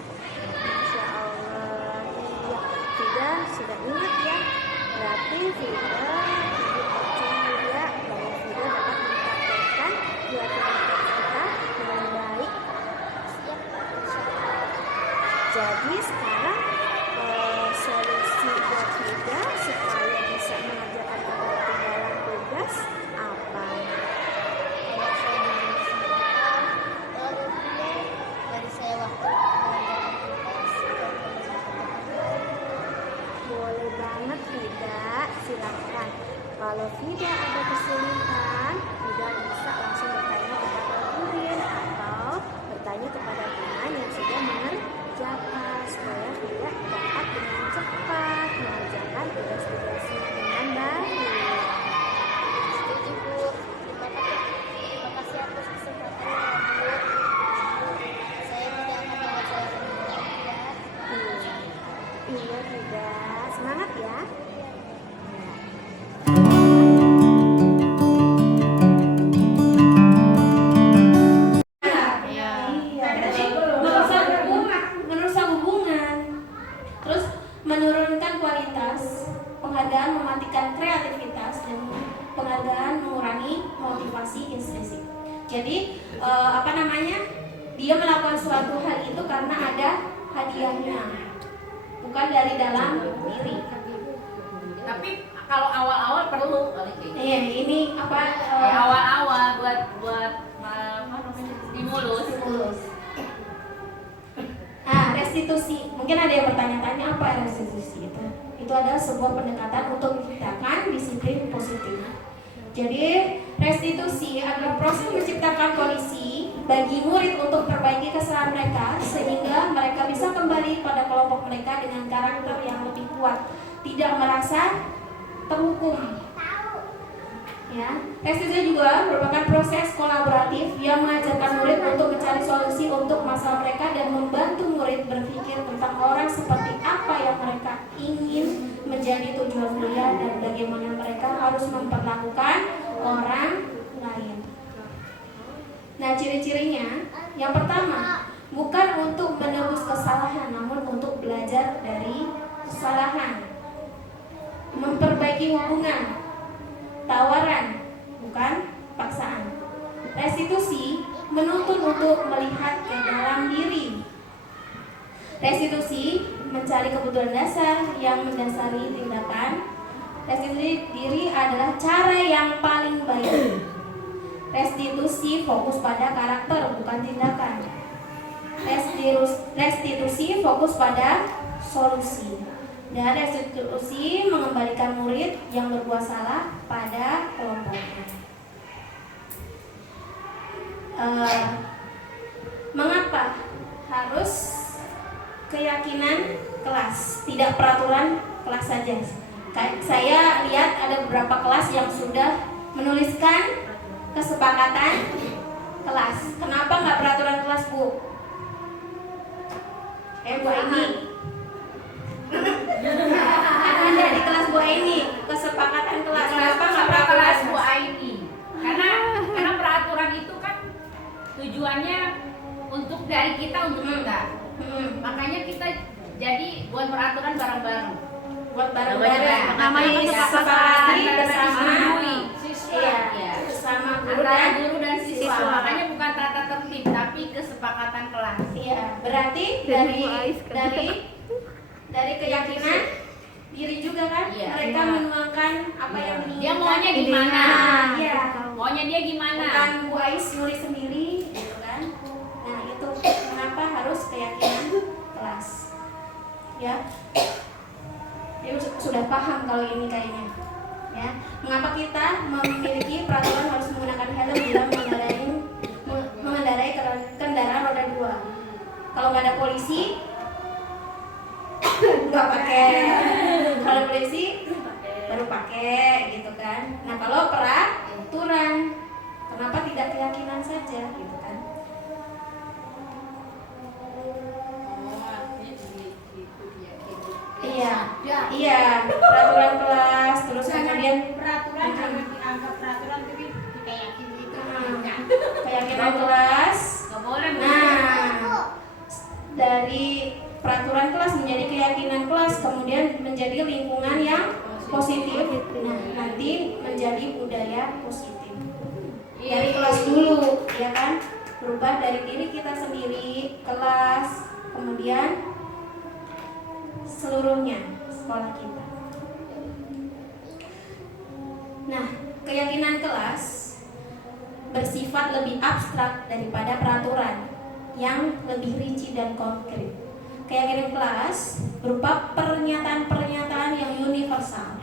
Masya Allah, iya, Fida sudah ingat ya. Berarti Fida percaya bahwa Fida dapat mempraktekkan keyakinan kita dengan baik. Siap, insya Allah. Jadi sekarang solusi buat Fida supaya bisa mengerjakan ketinggalan tugas apa? Kalau saya diberi kesempatan, dari saya waktu mengerjakan tugas dan pemeriksaan. Boleh banget Fida, silakan. Kalau Fida ada kesulitan, Fida bisa langsung bertanya kepada guru atau bertanya kepada teman yang sudah mengerjakan supaya Fida dapat dengan cepat mengerjakan tugas-tugasnya dengan baik. Setuju, Bu. Terima kasih atas kesempatannya, Bu. Saya tidak akan mengerjakan lagi ya. Iya Fida, semangat ya. Merusak hubungan, terus menurunkan kualitas, penghargaan mematikan kreativitas, dan penghargaan mengurangi motivasi intrinsik. Jadi dia melakukan suatu hal itu karena ada hadiahnya, bukan dari dalam diri. Tapi kalau awal-awal perlu kali kayak gitu. Iya, ini Awal-awal buat stimulus. Nah, restitusi. Mungkin ada yang bertanya-tanya apa restitusi itu? Itu adalah sebuah pendekatan untuk menciptakan disiplin positif. Jadi, restitusi adalah proses menciptakan kondisi bagi murid untuk perbaiki kesalahan mereka sehingga mereka bisa kembali pada kelompok mereka dengan karakter yang lebih kuat, tidak merasa terhukum. Ya, restitusi juga merupakan proses kolaboratif yang mengajarkan murid untuk mencari solusi untuk masalah mereka dan membantu murid berpikir tentang orang seperti apa yang mereka ingin menjadi tujuan kuliah dan bagaimana mereka harus memperlakukan orang lain. Nah, ciri-cirinya yang pertama, bukan untuk menebus kesalahan, namun untuk belajar dari kesalahan. Memperbaiki hubungan, tawaran, bukan paksaan. Restitusi menuntut untuk melihat ke dalam diri. Restitusi mencari kebutuhan dasar yang mendasari tindakan. Restitusi diri adalah cara yang paling baik. Restitusi fokus pada karakter, bukan tindakan. Restitusi fokus pada solusi. Dan restitusi mengembalikan murid yang berbuat salah pada kelompoknya. Mengapa harus keyakinan kelas, tidak peraturan kelas saja? Saya lihat ada beberapa kelas yang sudah menuliskan kesepakatan kelas. Kenapa nggak peraturan kelas, Bu? Bu ini. Ada di kelas Bu ini kesepakatan kelas. Kenapa nggak peraturan kelas Bu Aini? Karena peraturan itu kan tujuannya untuk dari kita untuk kita. Makanya kita jadi buat peraturan bareng-bareng. Buat bareng-bareng. Namanya kesepakatan bersama siswa. Iya. Bersama guru dan siswa. Makanya bukan tata tertib tapi kesepakatan kelas. Iya. Berarti dari keyakinan diri juga kan, mereka menuangkan apa yang diinginkan. Dia maunya gimana? Iya. Maunya dia gimana? Bukan Bu Ais nulis sendiri, gitu kan? Nah itu kenapa harus keyakinan kelas? Ya, sudah paham kalau ini kayaknya. Ya, mengapa kita memiliki peraturan harus menggunakan helm bila mengendarai kendaraan roda 2? Kalau nggak ada polisi, nggak pakai. Kalau polisi baru pakai gitu kan. Nah kalau peraturan, kenapa tidak keyakinan saja gitu kan? Iya, peraturan kelas, terus kemudian peraturan jangan dianggap peraturan tapi dikayakini itu. keyakinan kelas. Nggak boleh. Nah, dari peraturan kelas menjadi keyakinan kelas, kemudian menjadi lingkungan yang positif. Nah, nanti menjadi budaya positif. Dari kelas dulu, ya kan? Berubah dari diri kita sendiri, kelas, kemudian seluruhnya sekolah kita. Nah, keyakinan kelas bersifat lebih abstrak daripada peraturan yang lebih rinci dan konkret. Keyakinan kelas berupa pernyataan-pernyataan yang universal.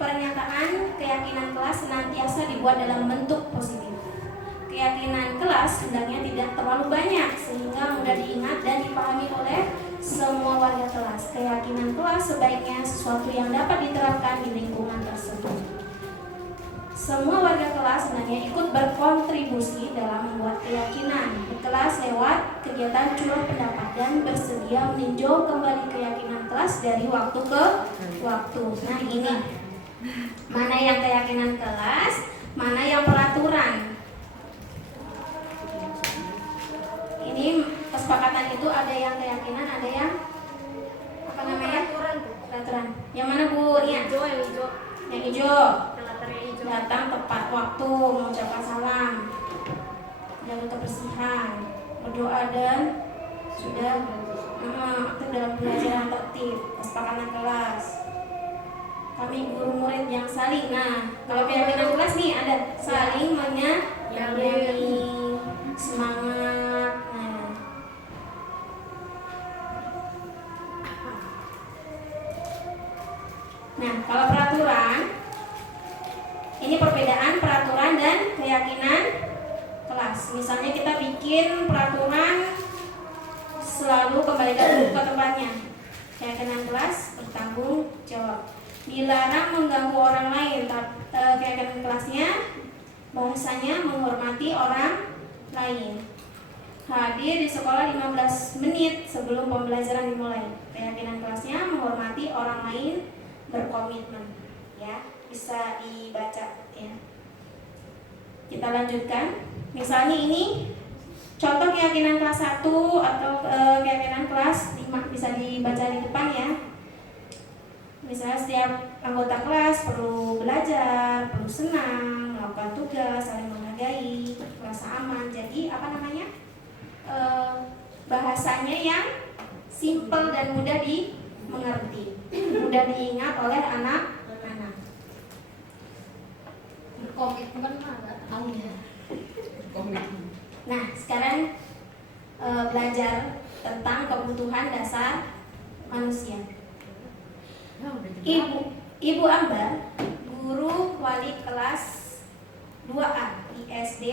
Pernyataan keyakinan kelas senantiasa dibuat dalam bentuk positif. Keyakinan kelas hendaknya tidak terlalu banyak sehingga mudah diingat dan dipahami oleh semua warga kelas. Keyakinan kelas sebaiknya sesuatu yang dapat diterapkan di lingkungan tersebut. Semua warga kelas hendaknya ikut berkontribusi dalam membuat keyakinan kelas lewat kegiatan curah pendapat dan bersedia meninjau kembali keyakinan kelas dari waktu ke waktu. Nah ini, mana yang keyakinan kelas, mana yang peraturan. Ini kesepakatan itu ada yang keyakinan, ada yang apa namanya? Peraturan. Yang mana Bu Nia? Yang hijau. Datang tepat waktu, mengucapkan salam, jaga kebersihan, berdoa dan sudah aktif dalam pelajaran tertib, kesepakatan kelas. Kami guru murid yang saling. Nah, kalau keyakinan kelas nih ada saling menyayangi, semangat. Nah, kalau peraturan, ini perbedaan peraturan dan keyakinan kelas. Misalnya kita bikin peraturan selalu kembalikan ke tempatnya. Keyakinan kelas bertanggung jawab. Dilarang mengganggu orang lain. Keyakinan kelasnya bahasanya menghormati orang lain. Hadir di sekolah 15 menit sebelum pembelajaran dimulai. Keyakinan kelasnya menghormati orang lain, berkomitmen. Ya, bisa dibaca ya. Kita lanjutkan. Misalnya ini contoh keyakinan kelas 1 atau keyakinan kelas 5 bisa dibaca di depan ya. Misalnya setiap anggota kelas perlu belajar, perlu senang, melakukan tugas, saling menghargai, merasa aman. Jadi apa namanya? Bahasanya yang simple dan mudah dimengerti, mudah diingat oleh anak-anak. Komitmen Nah, sekarang belajar tentang kebutuhan dasar manusia. Ibu Ambar, guru wali kelas 2A di SD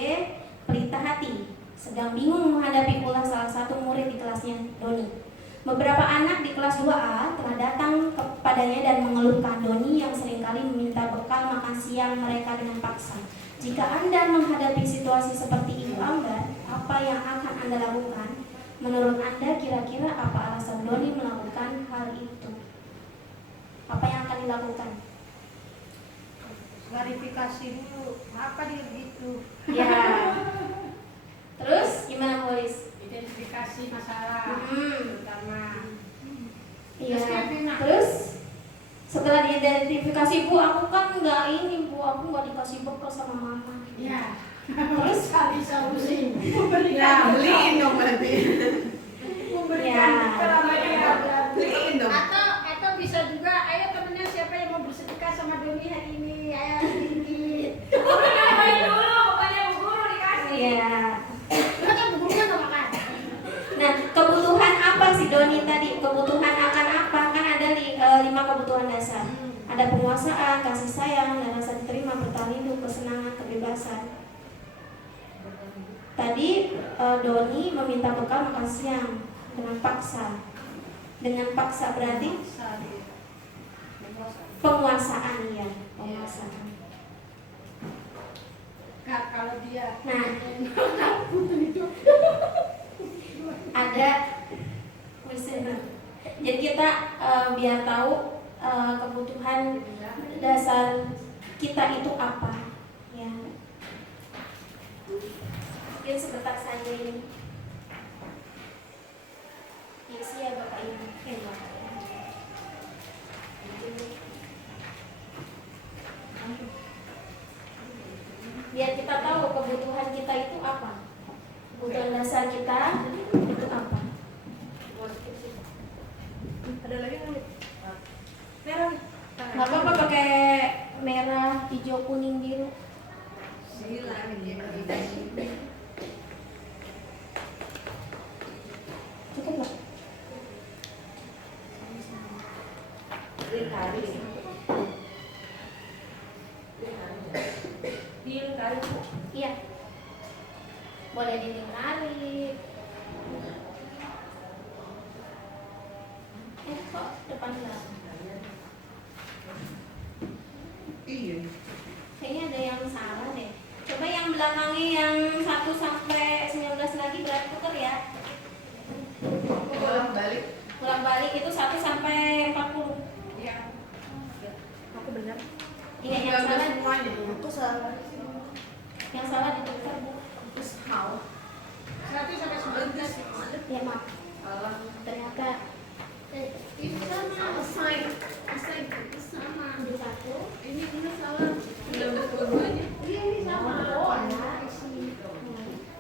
Pelita Hati, sedang bingung menghadapi ulah salah satu murid di kelasnya, Doni. Beberapa anak di kelas 2A telah datang kepadanya dan mengeluhkan Doni yang seringkali meminta bekal makan siang mereka dengan paksa. Jika Anda menghadapi situasi seperti Ibu Ambar, apa yang akan Anda lakukan? Menurut Anda kira-kira apa alasan Doni melakukan hal itu? Apa yang akan dilakukan? Klarifikasi dulu, apa dia begitu? Ya. Terus gimana Boris? Identifikasi masalah pertama. Iya. Terus setelah diidentifikasi, Bu, aku kan nggak ini, Bu, aku nggak dikasih bekal sama mama. Ya. Terus Cari solusi. Ya, beliin dong berarti. ya. Beliin dong. Atau bisa juga, ayo temennya siapa yang mau bersedekah sama Doni hari ini? Ayo sedikit. Dulu, bukannya Bu Guru dikasih. Iya. Kan Bu Gurunya nggak makan. Nah, kebutuhan apa sih Doni tadi? Kebutuhan akan apa? Kan ada 5 kebutuhan dasar. Ada penguasaan, kasih sayang, dan rasa diterima, bertahan hidup, kesenangan, kebebasan. Tadi Doni meminta bekal makan siang dengan paksa. Dengan paksa berarti penguasaan, ya, penguasaan. Kak, kalau dia Nah, ada kuesioner. Jadi kita biar tahu kebutuhan dasar kita itu apa, ya. Mungkin sebentar saja ini. Isi ya Bapak Ibu. Biar kita tahu kebutuhan kita itu apa. Kebutuhan dasar kita itu apa. Ada lagi nggak? Merah. Nggak apa-apa pakai merah, hijau, kuning, biru. Cukup nggak? Dilingkari, Bu. Iya. Boleh dilingkari. Kok depan belakang? Iya. Kayaknya ada yang salah deh. Coba yang belakangnya yang 1 sampai 19 lagi berarti tuker ya. Bolak balik. Bolak balik itu 1 sampai 40. Iya. Aku benar. Iya, yang salah semuanya. Aku salah. Yang salah ditukar, Bu. Terus how? 1 sampai 19. Ya, maaf. Salah. Ternyata Itu sama assign itu sama. di 1. Ini benar salah. Udah dua-duanya. Iya, ini sama. Oh, Nah, ya. isi.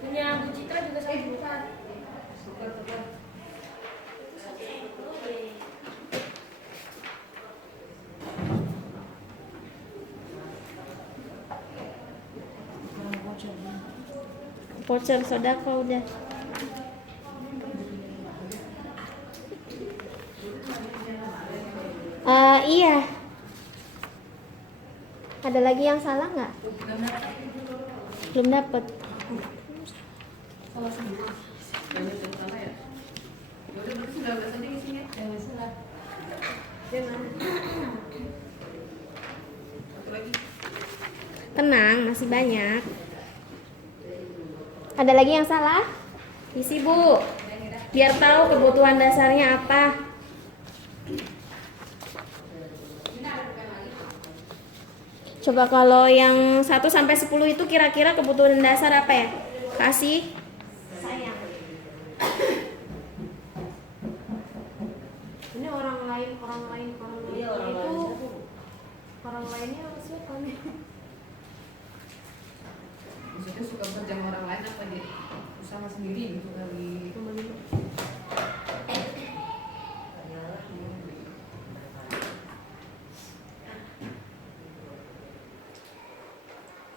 Punya Bu Citra juga saya bukan. Tukar. Voucher sodako udah. Iya. Ada lagi yang salah nggak? Belum dapet. Salah semua. Banyak yang salah ya. Ya udah berarti 19 aja isinya. Jangan salah. Satu lagi. Tenang, masih banyak. Ada lagi yang salah? Isi, Bu. Biar tahu kebutuhan dasarnya apa. Coba kalau yang 1 sampai 10 itu kira-kira kebutuhan dasar apa ya? Kasih. Sayang. Ini orang lain. Iya, orang itu lain. orang lainnya harusnya kami. Maksudnya suka kerja sama orang lain apa dia usaha sendiri gitu kali.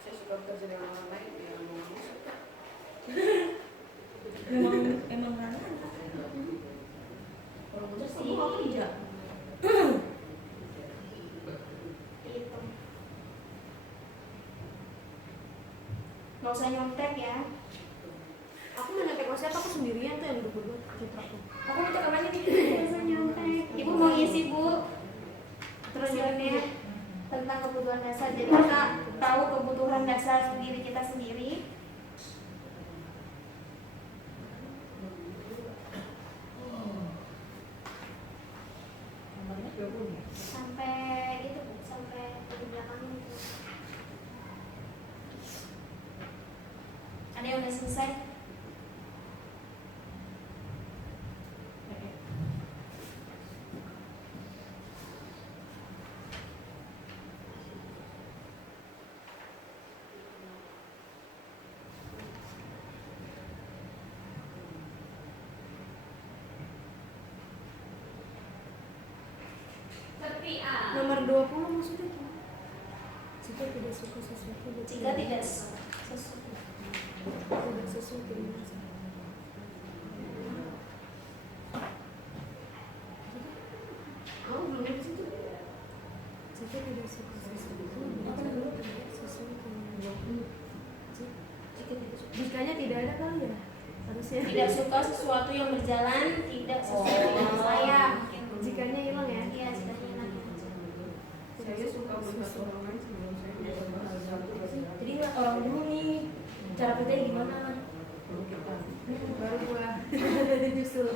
Saya suka kerja dengan orang lain yang suka. Emang rana. Kalau Terus kamu mau kerja. Nggak usah nyontek ya. Aku mau nyontek sama siapa? Aku sendirian tuh yang duduk berdua Citra tuh. Aku minta kamarnya nih. Nggak usah nyontek. Ibu mau ngisi, Bu. Terus ini tentang kebutuhan dasar. Jadi kita tahu kebutuhan dasar diri kita sendiri. Sampai itu, Bu, sampai di belakang itu. Ada yang udah selesai? Nomor 20 maksudnya gimana? Jika tidak suka sesuatu, Jika tidak sesuatu. tidak sesuatu. Kamu belum di situ. Jika tidak suka sesuatu, tidak sesuatu. Jikanya tidak ada kali ya? Harusnya Tidak suka sesuatu yang berjalan, tidak sesuatu yang layak. deh gimana? Baru gua nyusul.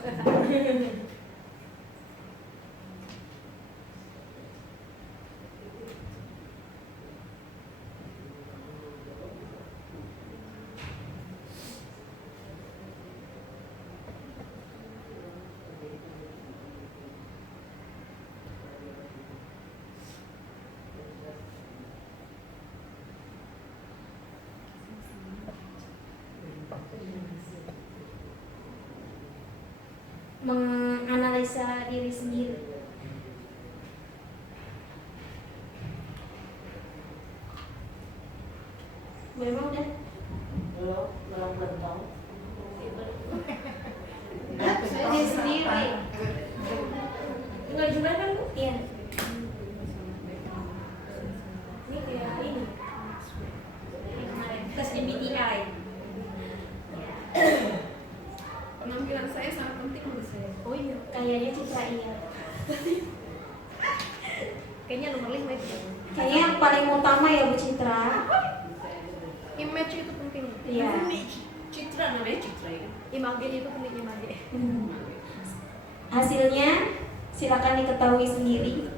Menganalisa diri sendiri. Memang udah? Belum tahu. Diri sendiri. Enggak juga kan Bu? Iya. Ini kayak ini. Ini kemarin tes MBTI. Penampilan saya sangat penting menurut saya. Oh iya, kayaknya Citra iya. Kayaknya nomor 5 itu. Kayaknya yang paling utama ya Bu Citra. Image itu penting. Iya. Citra namanya Citra ya. Image itu penting, image. Hasilnya silakan diketahui sendiri.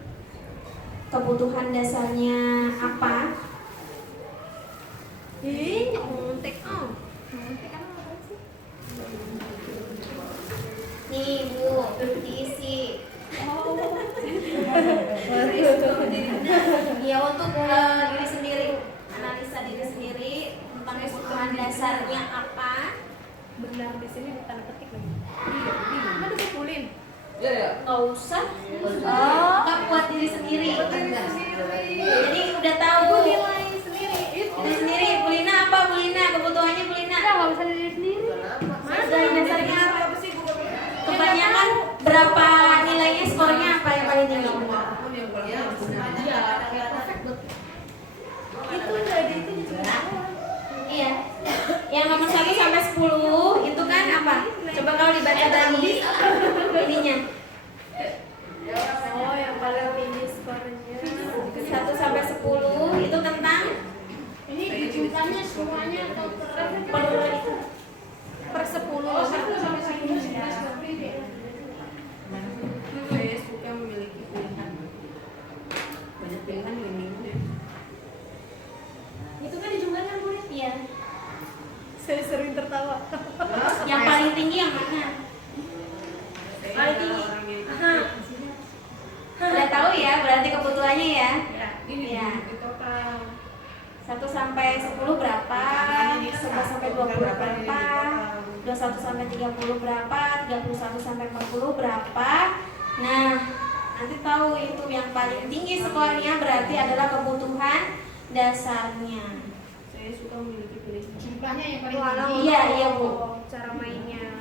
Kebutuhan dasarnya apa? Nyontek Nyontek apa sih? Nih Bu, diisi. Ya untuk diri sendiri, analisa diri sendiri tentang kebutuhan dasarnya apa. Benar di sini ditanda petik lagi. Iya. Mana dikumpulin? Nggak usah. Nggak buat diri sendiri. Jadi udah tahu. Nilai sendiri. Diri sendiri. Bu Lina apa? Bu Lina kebutuhannya Bu Lina. Nggak usah diri sendiri. Dari dasarnya apa? Kebanyakan berapa nilainya, skornya apa yang paling tinggi? Itu jadi itu juga. Iya. Yang nomor 1 sampai 10 itu kan apa? Coba kalau dibaca tadi ininya. Oh, yang paling tinggi skornya. 1 sampai 10 itu tentang Ini jumlahnya semuanya atau Per 10. Saya suka memiliki pilihan. Banyak pilihan ini. itu kan dijumlahkan Bu. Iya. Saya sering tertawa. Yang paling tinggi yang mana? Paling tinggi. Udah tahu ya, berarti kebutuhannya ya. Ya. 1 sampai 10 berapa? 11 sampai 20 berapa? 21 sampai 30 berapa? 31 sampai 40 berapa? Nah, nanti tahu itu yang paling tinggi skornya berarti adalah kebutuhan dasarnya. Saya suka memiliki pilihan. jumlahnya yang paling Walau tinggi? Iya, iya Bu. Cara mainnya.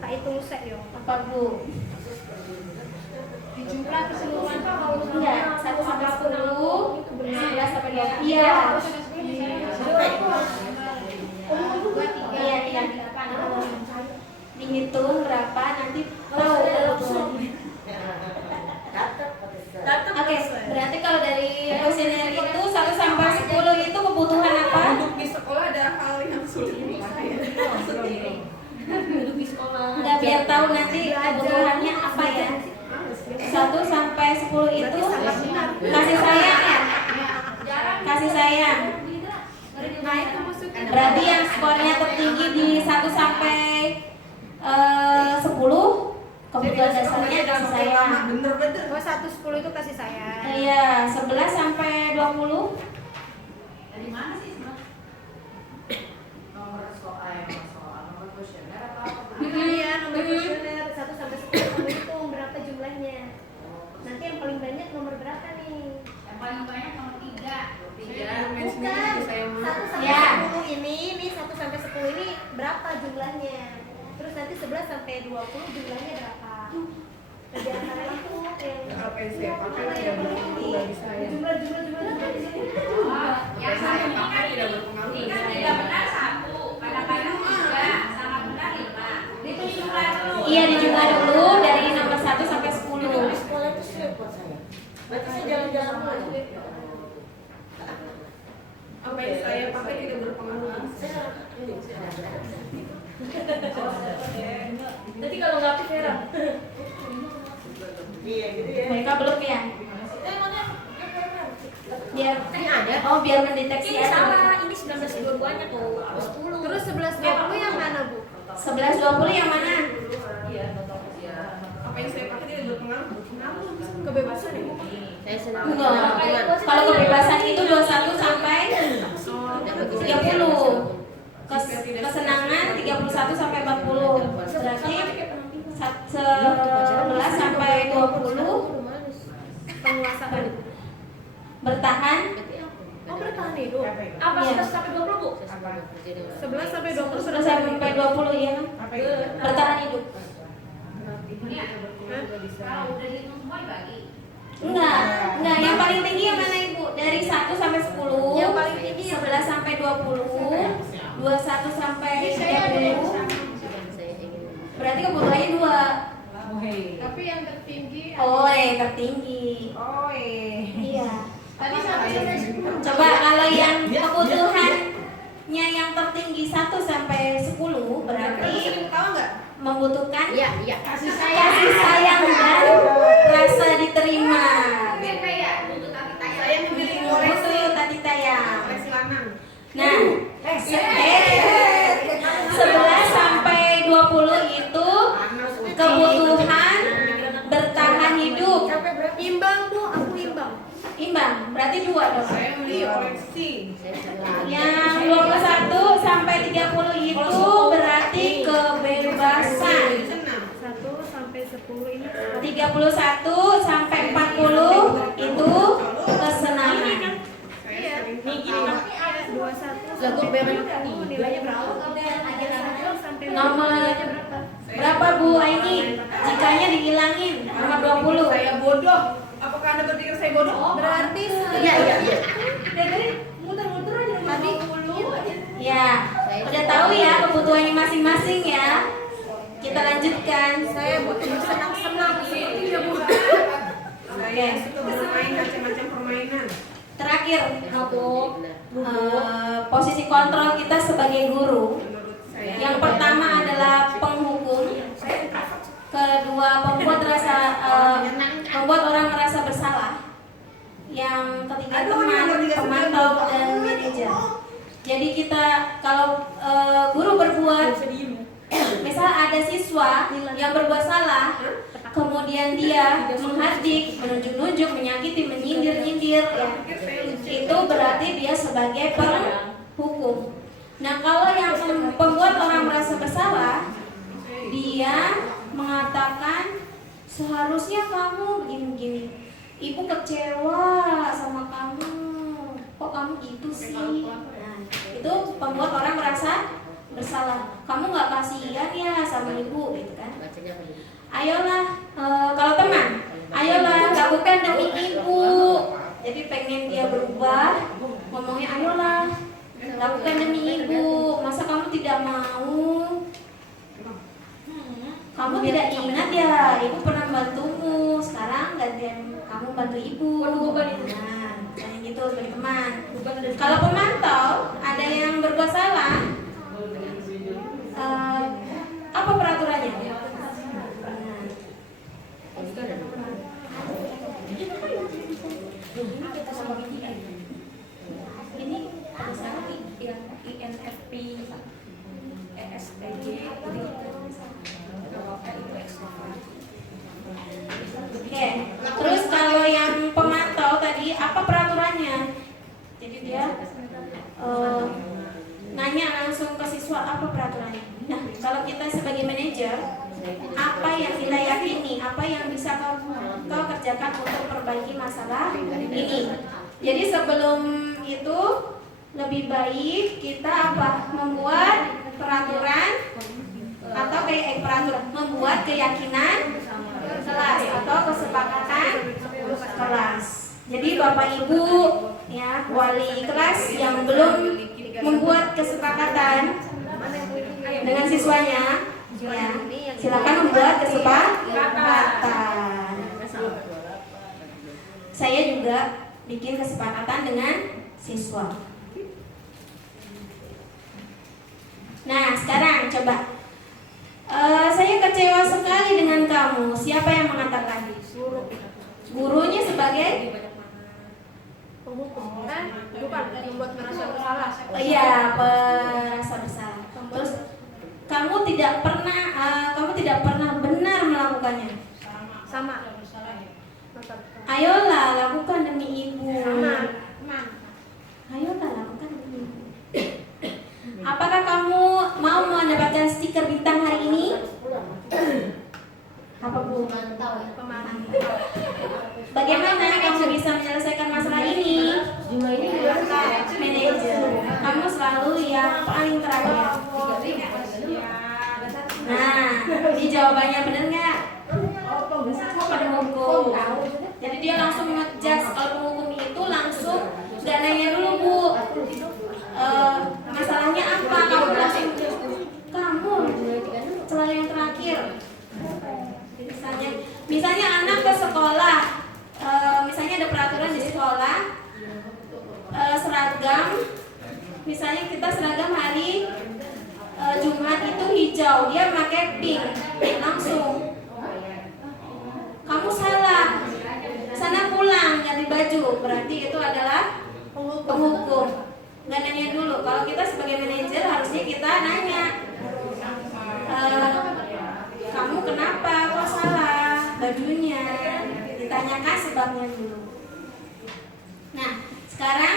Tak hitung set yo. Apa Bu? Di jumlah keseluruhan Pak kalau Enggak, 1 sampai 10, 11 sampai 20. Iya. Iya. Dihitung berapa nanti tahu kebutuhannya. Oke, berarti kalau dari kuesioner itu 1 sampai 10 itu kebutuhan apa? Duduk di sekolah ada hal yang sulit Duduk di sekolah. Enggak, biar tahu nanti kebutuhannya apa ya. 1 sampai 10 itu kasih sayang ya. Kasih sayang. Berarti yang skornya tertinggi di 1 sampai 10 kebutuhan dasarnya kasih sayang. Bener-bener. Oh, 1-10 itu kasih sayang. Iya, 11 sampai 20. Dari mana sih sebenarnya? Nomor kuesioner apa? Iya, nomor kuesioner 1 sampai 10 kamu hitung berapa jumlahnya. Nanti yang paling banyak nomor berapa nih? Yang paling banyak nomor 3. Bukan. 1 sampai Ya. 10 ini 1 sampai 10 ini berapa jumlahnya? Terus nanti 11 sampai 20 jumlahnya berapa? Nah, di antara itu yang Apa yang saya pakai tidak berpengaruh bagi saya. jumlah Yang satu ini kan tidak berpengaruh ini bagi kan saya. tidak benar 1, kadang-kadang 3, sangat benar 5. Itu jumlah dulu. Iya, dijumlah dulu dari nomor 1 sampai 10. Sekolah itu sulit buat saya. Berarti saya jalan-jalan dulu. Apa yang saya pakai tidak berpengaruh. Nanti kalau nggak aktif ya. Mereka belum ya? Biar biar mendeteksi Ini salah, ini 1922-nya tuh. 10. Terus 1120 yang mana, Bu? 11.20 yang mana? Apa yang saya pakai tidak berpengaruh. Kebebasan ya? Enggak. Kalau kebebasan itu 21 sampai 30. Kesenangan 31 sampai 40. Berarti 11 sampai 20 Penguasaan. bertahan. Oh, bertahan hidup. Apa Iya. 11 sampai 20, Bu? 11 sampai 20 sudah 11 sampai 20 ya kan? Bertahan hidup. Kalau udah dihitung semua bagi. Enggak. Yang paling tinggi yang mana Ibu? Dari 1 sampai 10. Yang paling tinggi 11 sampai 20. 21 sampai 30. Berarti kebutuhannya 2. Tapi yang tertinggi Tertinggi. Iya. tadi 1 sampai 10. Coba kalau yang kebutuhannya yang tertinggi 1 sampai 10 berarti Tahu nggak? membutuhkan Iya. Kasih kasih sayang dan rasa diterima. Kayak untuk tadi tanya. Saya memilih koleksi Butuh tadi tayang. koleksi lanang. Nah, 11 sampai 20 itu kebutuhan bertahan hidup. Imbang, Bu. Aku imbang. Imbang, berarti 2 dong. Saya memilih koleksi. Yang 21 sampai 30 itu berarti kebebasan. 1 sampai 10 ini 31 sampai 40 itu kesenangan. Iya. Nih gini kan. 21 nilainya berapa? 1 sampai Nomor berapa Bu Aini? Jikanya dihilangin nomor 20. Saya bodoh. Apakah Anda berpikir saya bodoh? berarti Iya. dari muter-muter aja tadi 20 aja. Ya, udah tahu ya kebutuhannya masing-masing ya. Kita lanjutkan. Saya butuh senang-senang seperti ya, Bu. Saya suka bermain macam-macam permainan. Terakhir untuk posisi kontrol kita sebagai guru. Menurut saya. Yang pertama adalah penghukum. Kedua, membuat orang merasa bersalah. Yang ketiga, teman, pemantau, dan manajer. Jadi kita kalau guru berbuat, misal ada siswa yang berbuat salah, kemudian dia menghardik, menunjuk-nunjuk, menyakiti, menyindir-nyindir, ya, itu berarti dia sebagai penghukum. Nah, kalau yang membuat orang merasa bersalah, dia mengatakan seharusnya kamu begini-begini. Ibu kecewa sama kamu. Kok kamu gitu sih? Nah, itu membuat orang merasa bersalah. Kamu nggak kasihan ya sama ibu, gitu kan? Ayolah, kalau teman, ayolah lakukan demi ibu. Jadi pengen dia berubah, ngomongnya ayolah lakukan demi ibu. Masa kamu tidak mau? Kamu tidak ingat ya, ibu pernah bantumu. Sekarang gantian kamu bantu ibu. Nah, kayak gitu sebagai teman. Kalau pemantau, ada yang berbuat salah, apa peraturannya? Ini misalnya yang INFP, ESTJ, Oke, terus kalau yang pemantau tadi apa peraturannya? Jadi dia nanya langsung ke siswa apa peraturannya. Nah, kalau kita sebagai manajer, apa yang kita yakini, apa yang bisa kau kerjakan untuk perbaiki masalah ini. Jadi sebelum itu lebih baik kita apa? Membuat peraturan atau membuat keyakinan kelas atau kesepakatan kelas. Jadi Bapak Ibu ya wali kelas yang belum membuat kesepakatan dengan siswanya, ya silakan membuat kesepakatan. Saya juga bikin kesepakatan dengan siswa. Nah, sekarang coba. Saya kecewa sekali dengan kamu. Siapa yang mengatakan? Gurunya sebagai Penghukum kan? Bukan membuat merasa bersalah. iya, merasa bersalah. Terus kamu tidak pernah benar melakukannya. Sama. Ayolah lakukan demi ibu. Sama. Ayolah lakukan demi ibu. Apakah kamu mau mendapatkan stiker bintang hari ini? Apa Bu? Bagaimana kamu bisa menyelesaikan masalah ini? Manajer, kamu selalu yang paling terakhir. Nah, ini jawabannya benar nggak? Penghukum. Jadi dia langsung ngejudge. Kalau penghukum itu langsung nggak nanya dulu Bu, masalahnya apa? Kamu langsung kamu selalu yang terakhir. Misalnya anak ke sekolah, misalnya ada peraturan di sekolah, seragam, misalnya kita seragam hari Jumat itu hijau, dia pakai pink, langsung kamu salah, sana pulang ganti baju, berarti itu adalah penghukum. Nggak nanya dulu. Kalau kita sebagai manajer harusnya kita nanya, kamu kenapa kok salah bajunya, ditanyakan sebabnya dulu. Nah, sekarang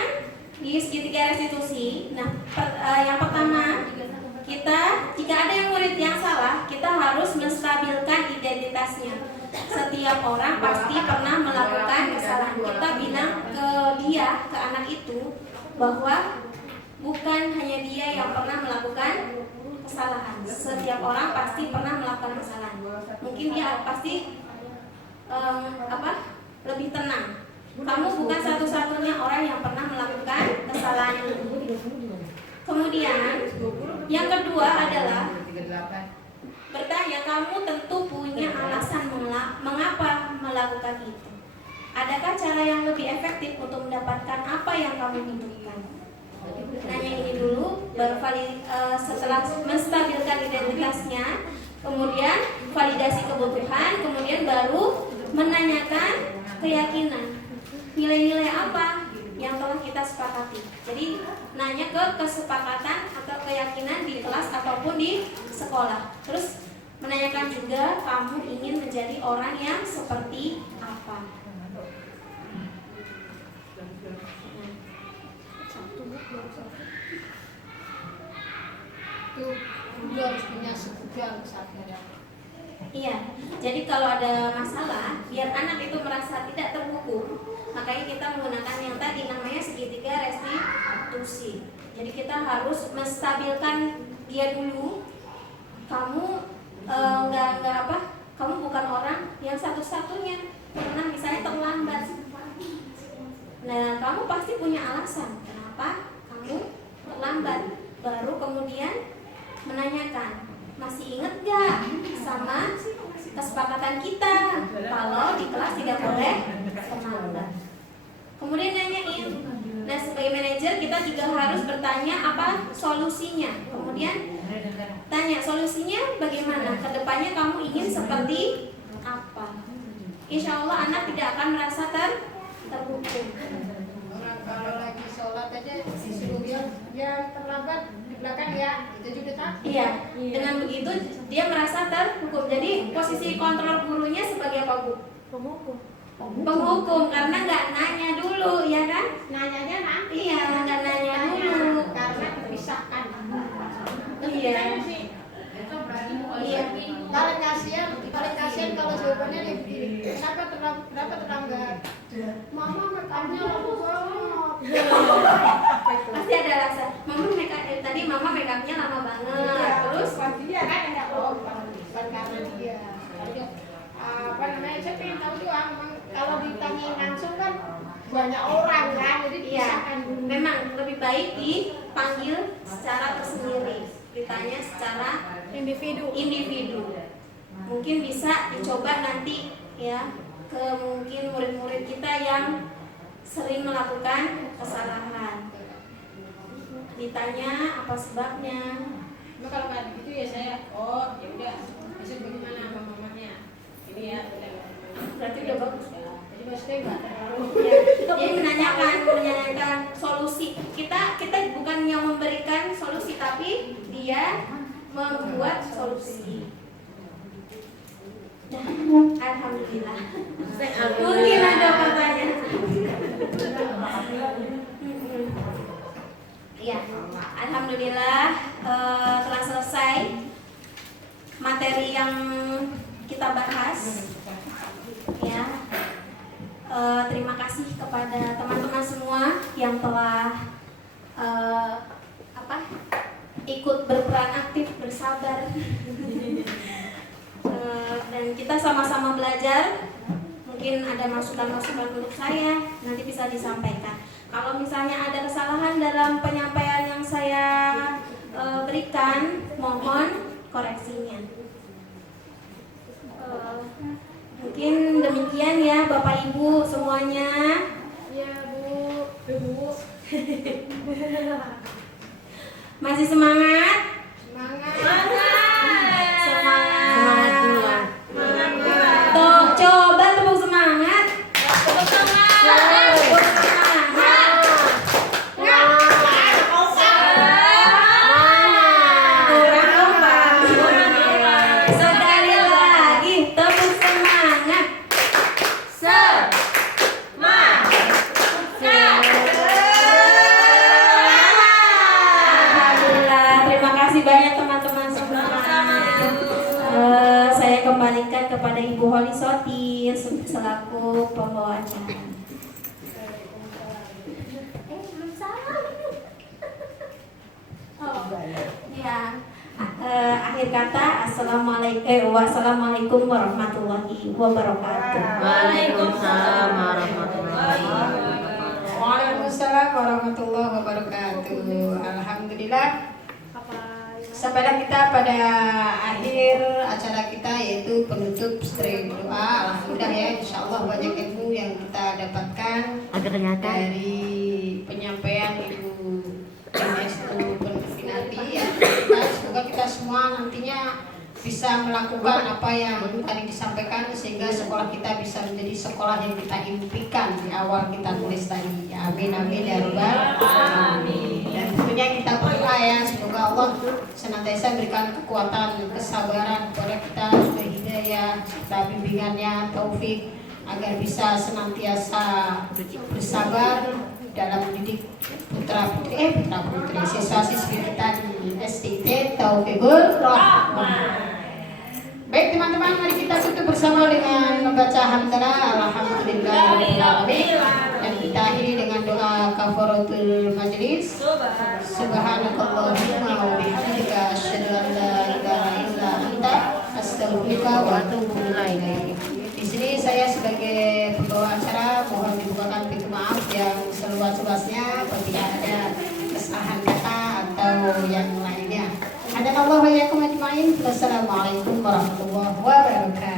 di segitiga restitusi, yang pertama, kita jika ada yang murid yang salah, kita harus menstabilkan identitasnya. Setiap orang pasti pernah melakukan kesalahan. Kita bilang ke dia, ke anak itu, bahwa bukan hanya dia yang pernah melakukan kesalahan. Setiap orang pasti pernah melakukan kesalahan. Mungkin dia pasti lebih tenang. Kamu bukan satu-satunya orang yang pernah melakukan kesalahan itu. Kemudian yang kedua adalah bertanya, kamu tentu punya alasan mengapa melakukan itu. Adakah cara yang lebih efektif untuk mendapatkan apa yang kamu butuhkan? Nanya ini dulu, baru setelah menstabilkan identitasnya, kemudian validasi kebutuhan, kemudian baru menanyakan keyakinan. Nilai-nilai apa yang telah kita sepakati? Jadi nanya ke kesepakatan atau keyakinan di kelas ataupun di sekolah. Terus menanyakan juga, kamu ingin menjadi orang yang seperti apa? Itu juga harus punya sebuah kesadaran. Iya, jadi kalau ada masalah, biar anak itu merasa tidak terhukum, makanya kita menggunakan yang tadi namanya segitiga restitusi. Jadi kita harus menstabilkan dia dulu. Kamu kamu bukan orang yang satu-satunya pernah misalnya terlambat. Nah, kamu pasti punya alasan kenapa kamu terlambat. Baru kemudian menanyakan, masih ingat gak sama kesepakatan kita kalau di kelas tidak boleh terlambat? Kemudian nanyain. Nah, sebagai manajer kita juga harus bertanya apa solusinya. Kemudian tanya solusinya bagaimana? Kedepannya kamu ingin seperti apa? Insya Allah anak tidak akan merasa terhukum. Kalau lagi sholat aja disuruh dia terlambat di belakang ya, itu juga takut. Iya, dengan begitu dia merasa terhukum. Jadi posisi kontrol gurunya sebagai apa Bu? Penghukum karena nggak nanya dulu, ya kan? Nanyanya nanti. Iya, nggak nanya dulu karena terpisahkan. Iya. Iya. Paling kasihan kalau jawabannya kenapa terlambat? Mama makannya lama banget. Pasti ada alasan. Mama make upnya lama banget. Terus dia kan enggak bohong, bukan karena dia. Saya pengen tahu doang. Kalau ditanyain langsung kan banyak orang kan, jadi dipisahkan dulu. Memang lebih baik dipanggil secara tersendiri, ditanya secara individu. Mungkin bisa dicoba nanti ya ke mungkin murid-murid kita yang sering melakukan kesalahan. Ditanya apa sebabnya, Cuma kalau nggak begitu ya saya, oh ya udah, besok bagaimana sama mamanya? Ini ya, udah. Berarti udah bagus ya. Jadi maksudnya nggak terlalu. Dia menanyakan solusi. Kita bukannya memberikan solusi, tapi dia membuat solusi. Nah, alhamdulillah. Mungkin ada pertanyaan. Ya, alhamdulillah telah selesai materi yang kita bahas. Ya, terima kasih kepada teman-teman semua yang telah ikut berperan aktif, bersabar. Dan kita sama-sama belajar. Mungkin ada masukan-masukan untuk saya, nanti bisa disampaikan. Kalau misalnya ada kesalahan dalam penyampaian yang saya berikan, mohon koreksinya. Mungkin demikian ya Bapak Ibu semuanya. Ya Bu. Masih semangat? Semangat. Semangat pula. Tuh, coba tepuk semangat. Tepuk semangat. Sekali lagi tepuk semangat. Alhamdulillah, terima kasih banyak teman-teman semua. Saya kembalikan kepada Ibu Holi Sotin selaku pembawa acara. Belum salam. Oh, ya. Akhir kata, wassalamualaikum warahmatullahi wabarakatuh. Waalaikumsalam warahmatullahi wabarakatuh. Waalaikumsalam warahmatullahi wabarakatuh. Alhamdulillah. Sampailah kita pada akhir acara kita, yaitu penutup stream doa. Alhamdulillah ya, insya Allah banyak ilmu yang kita dapatkan dari penyampaian Ibu Estu Penufinati ya. Semoga kita semua nantinya bisa melakukan apa yang tadi disampaikan, sehingga sekolah kita bisa menjadi sekolah yang kita impikan di awal kita tulis tadi. Amin amin ya rabbal alamin. Dan tentunya kita berdoa ya, semoga Allah senantiasa berikan kekuatan, kesabaran kepada kita, hidayah, serta bimbingannya, taufik, agar bisa senantiasa bersabar dalam mendidik putra putri siswa-siswi kita di STT Taufikul Rahman. Baik teman-teman, mari kita tutup bersama dengan membaca hamdalah alhamdulillahirabbil alamin, dan kita akhiri dengan doa kafaratul majlis. Subhanakallahumma wa bihamdika asyhadu an la ilaha illa anta astaghfiruka wa atubu ilaik. Di sini saya sebagai pembawa acara mohon dibukakan pintu maaf yang seluas-luasnya apabila ada kesalahan kata atau yang lainnya. Hadanallahu wa iyyakum ajmain. Wassalamualaikum warahmatullahi wabarakatuh.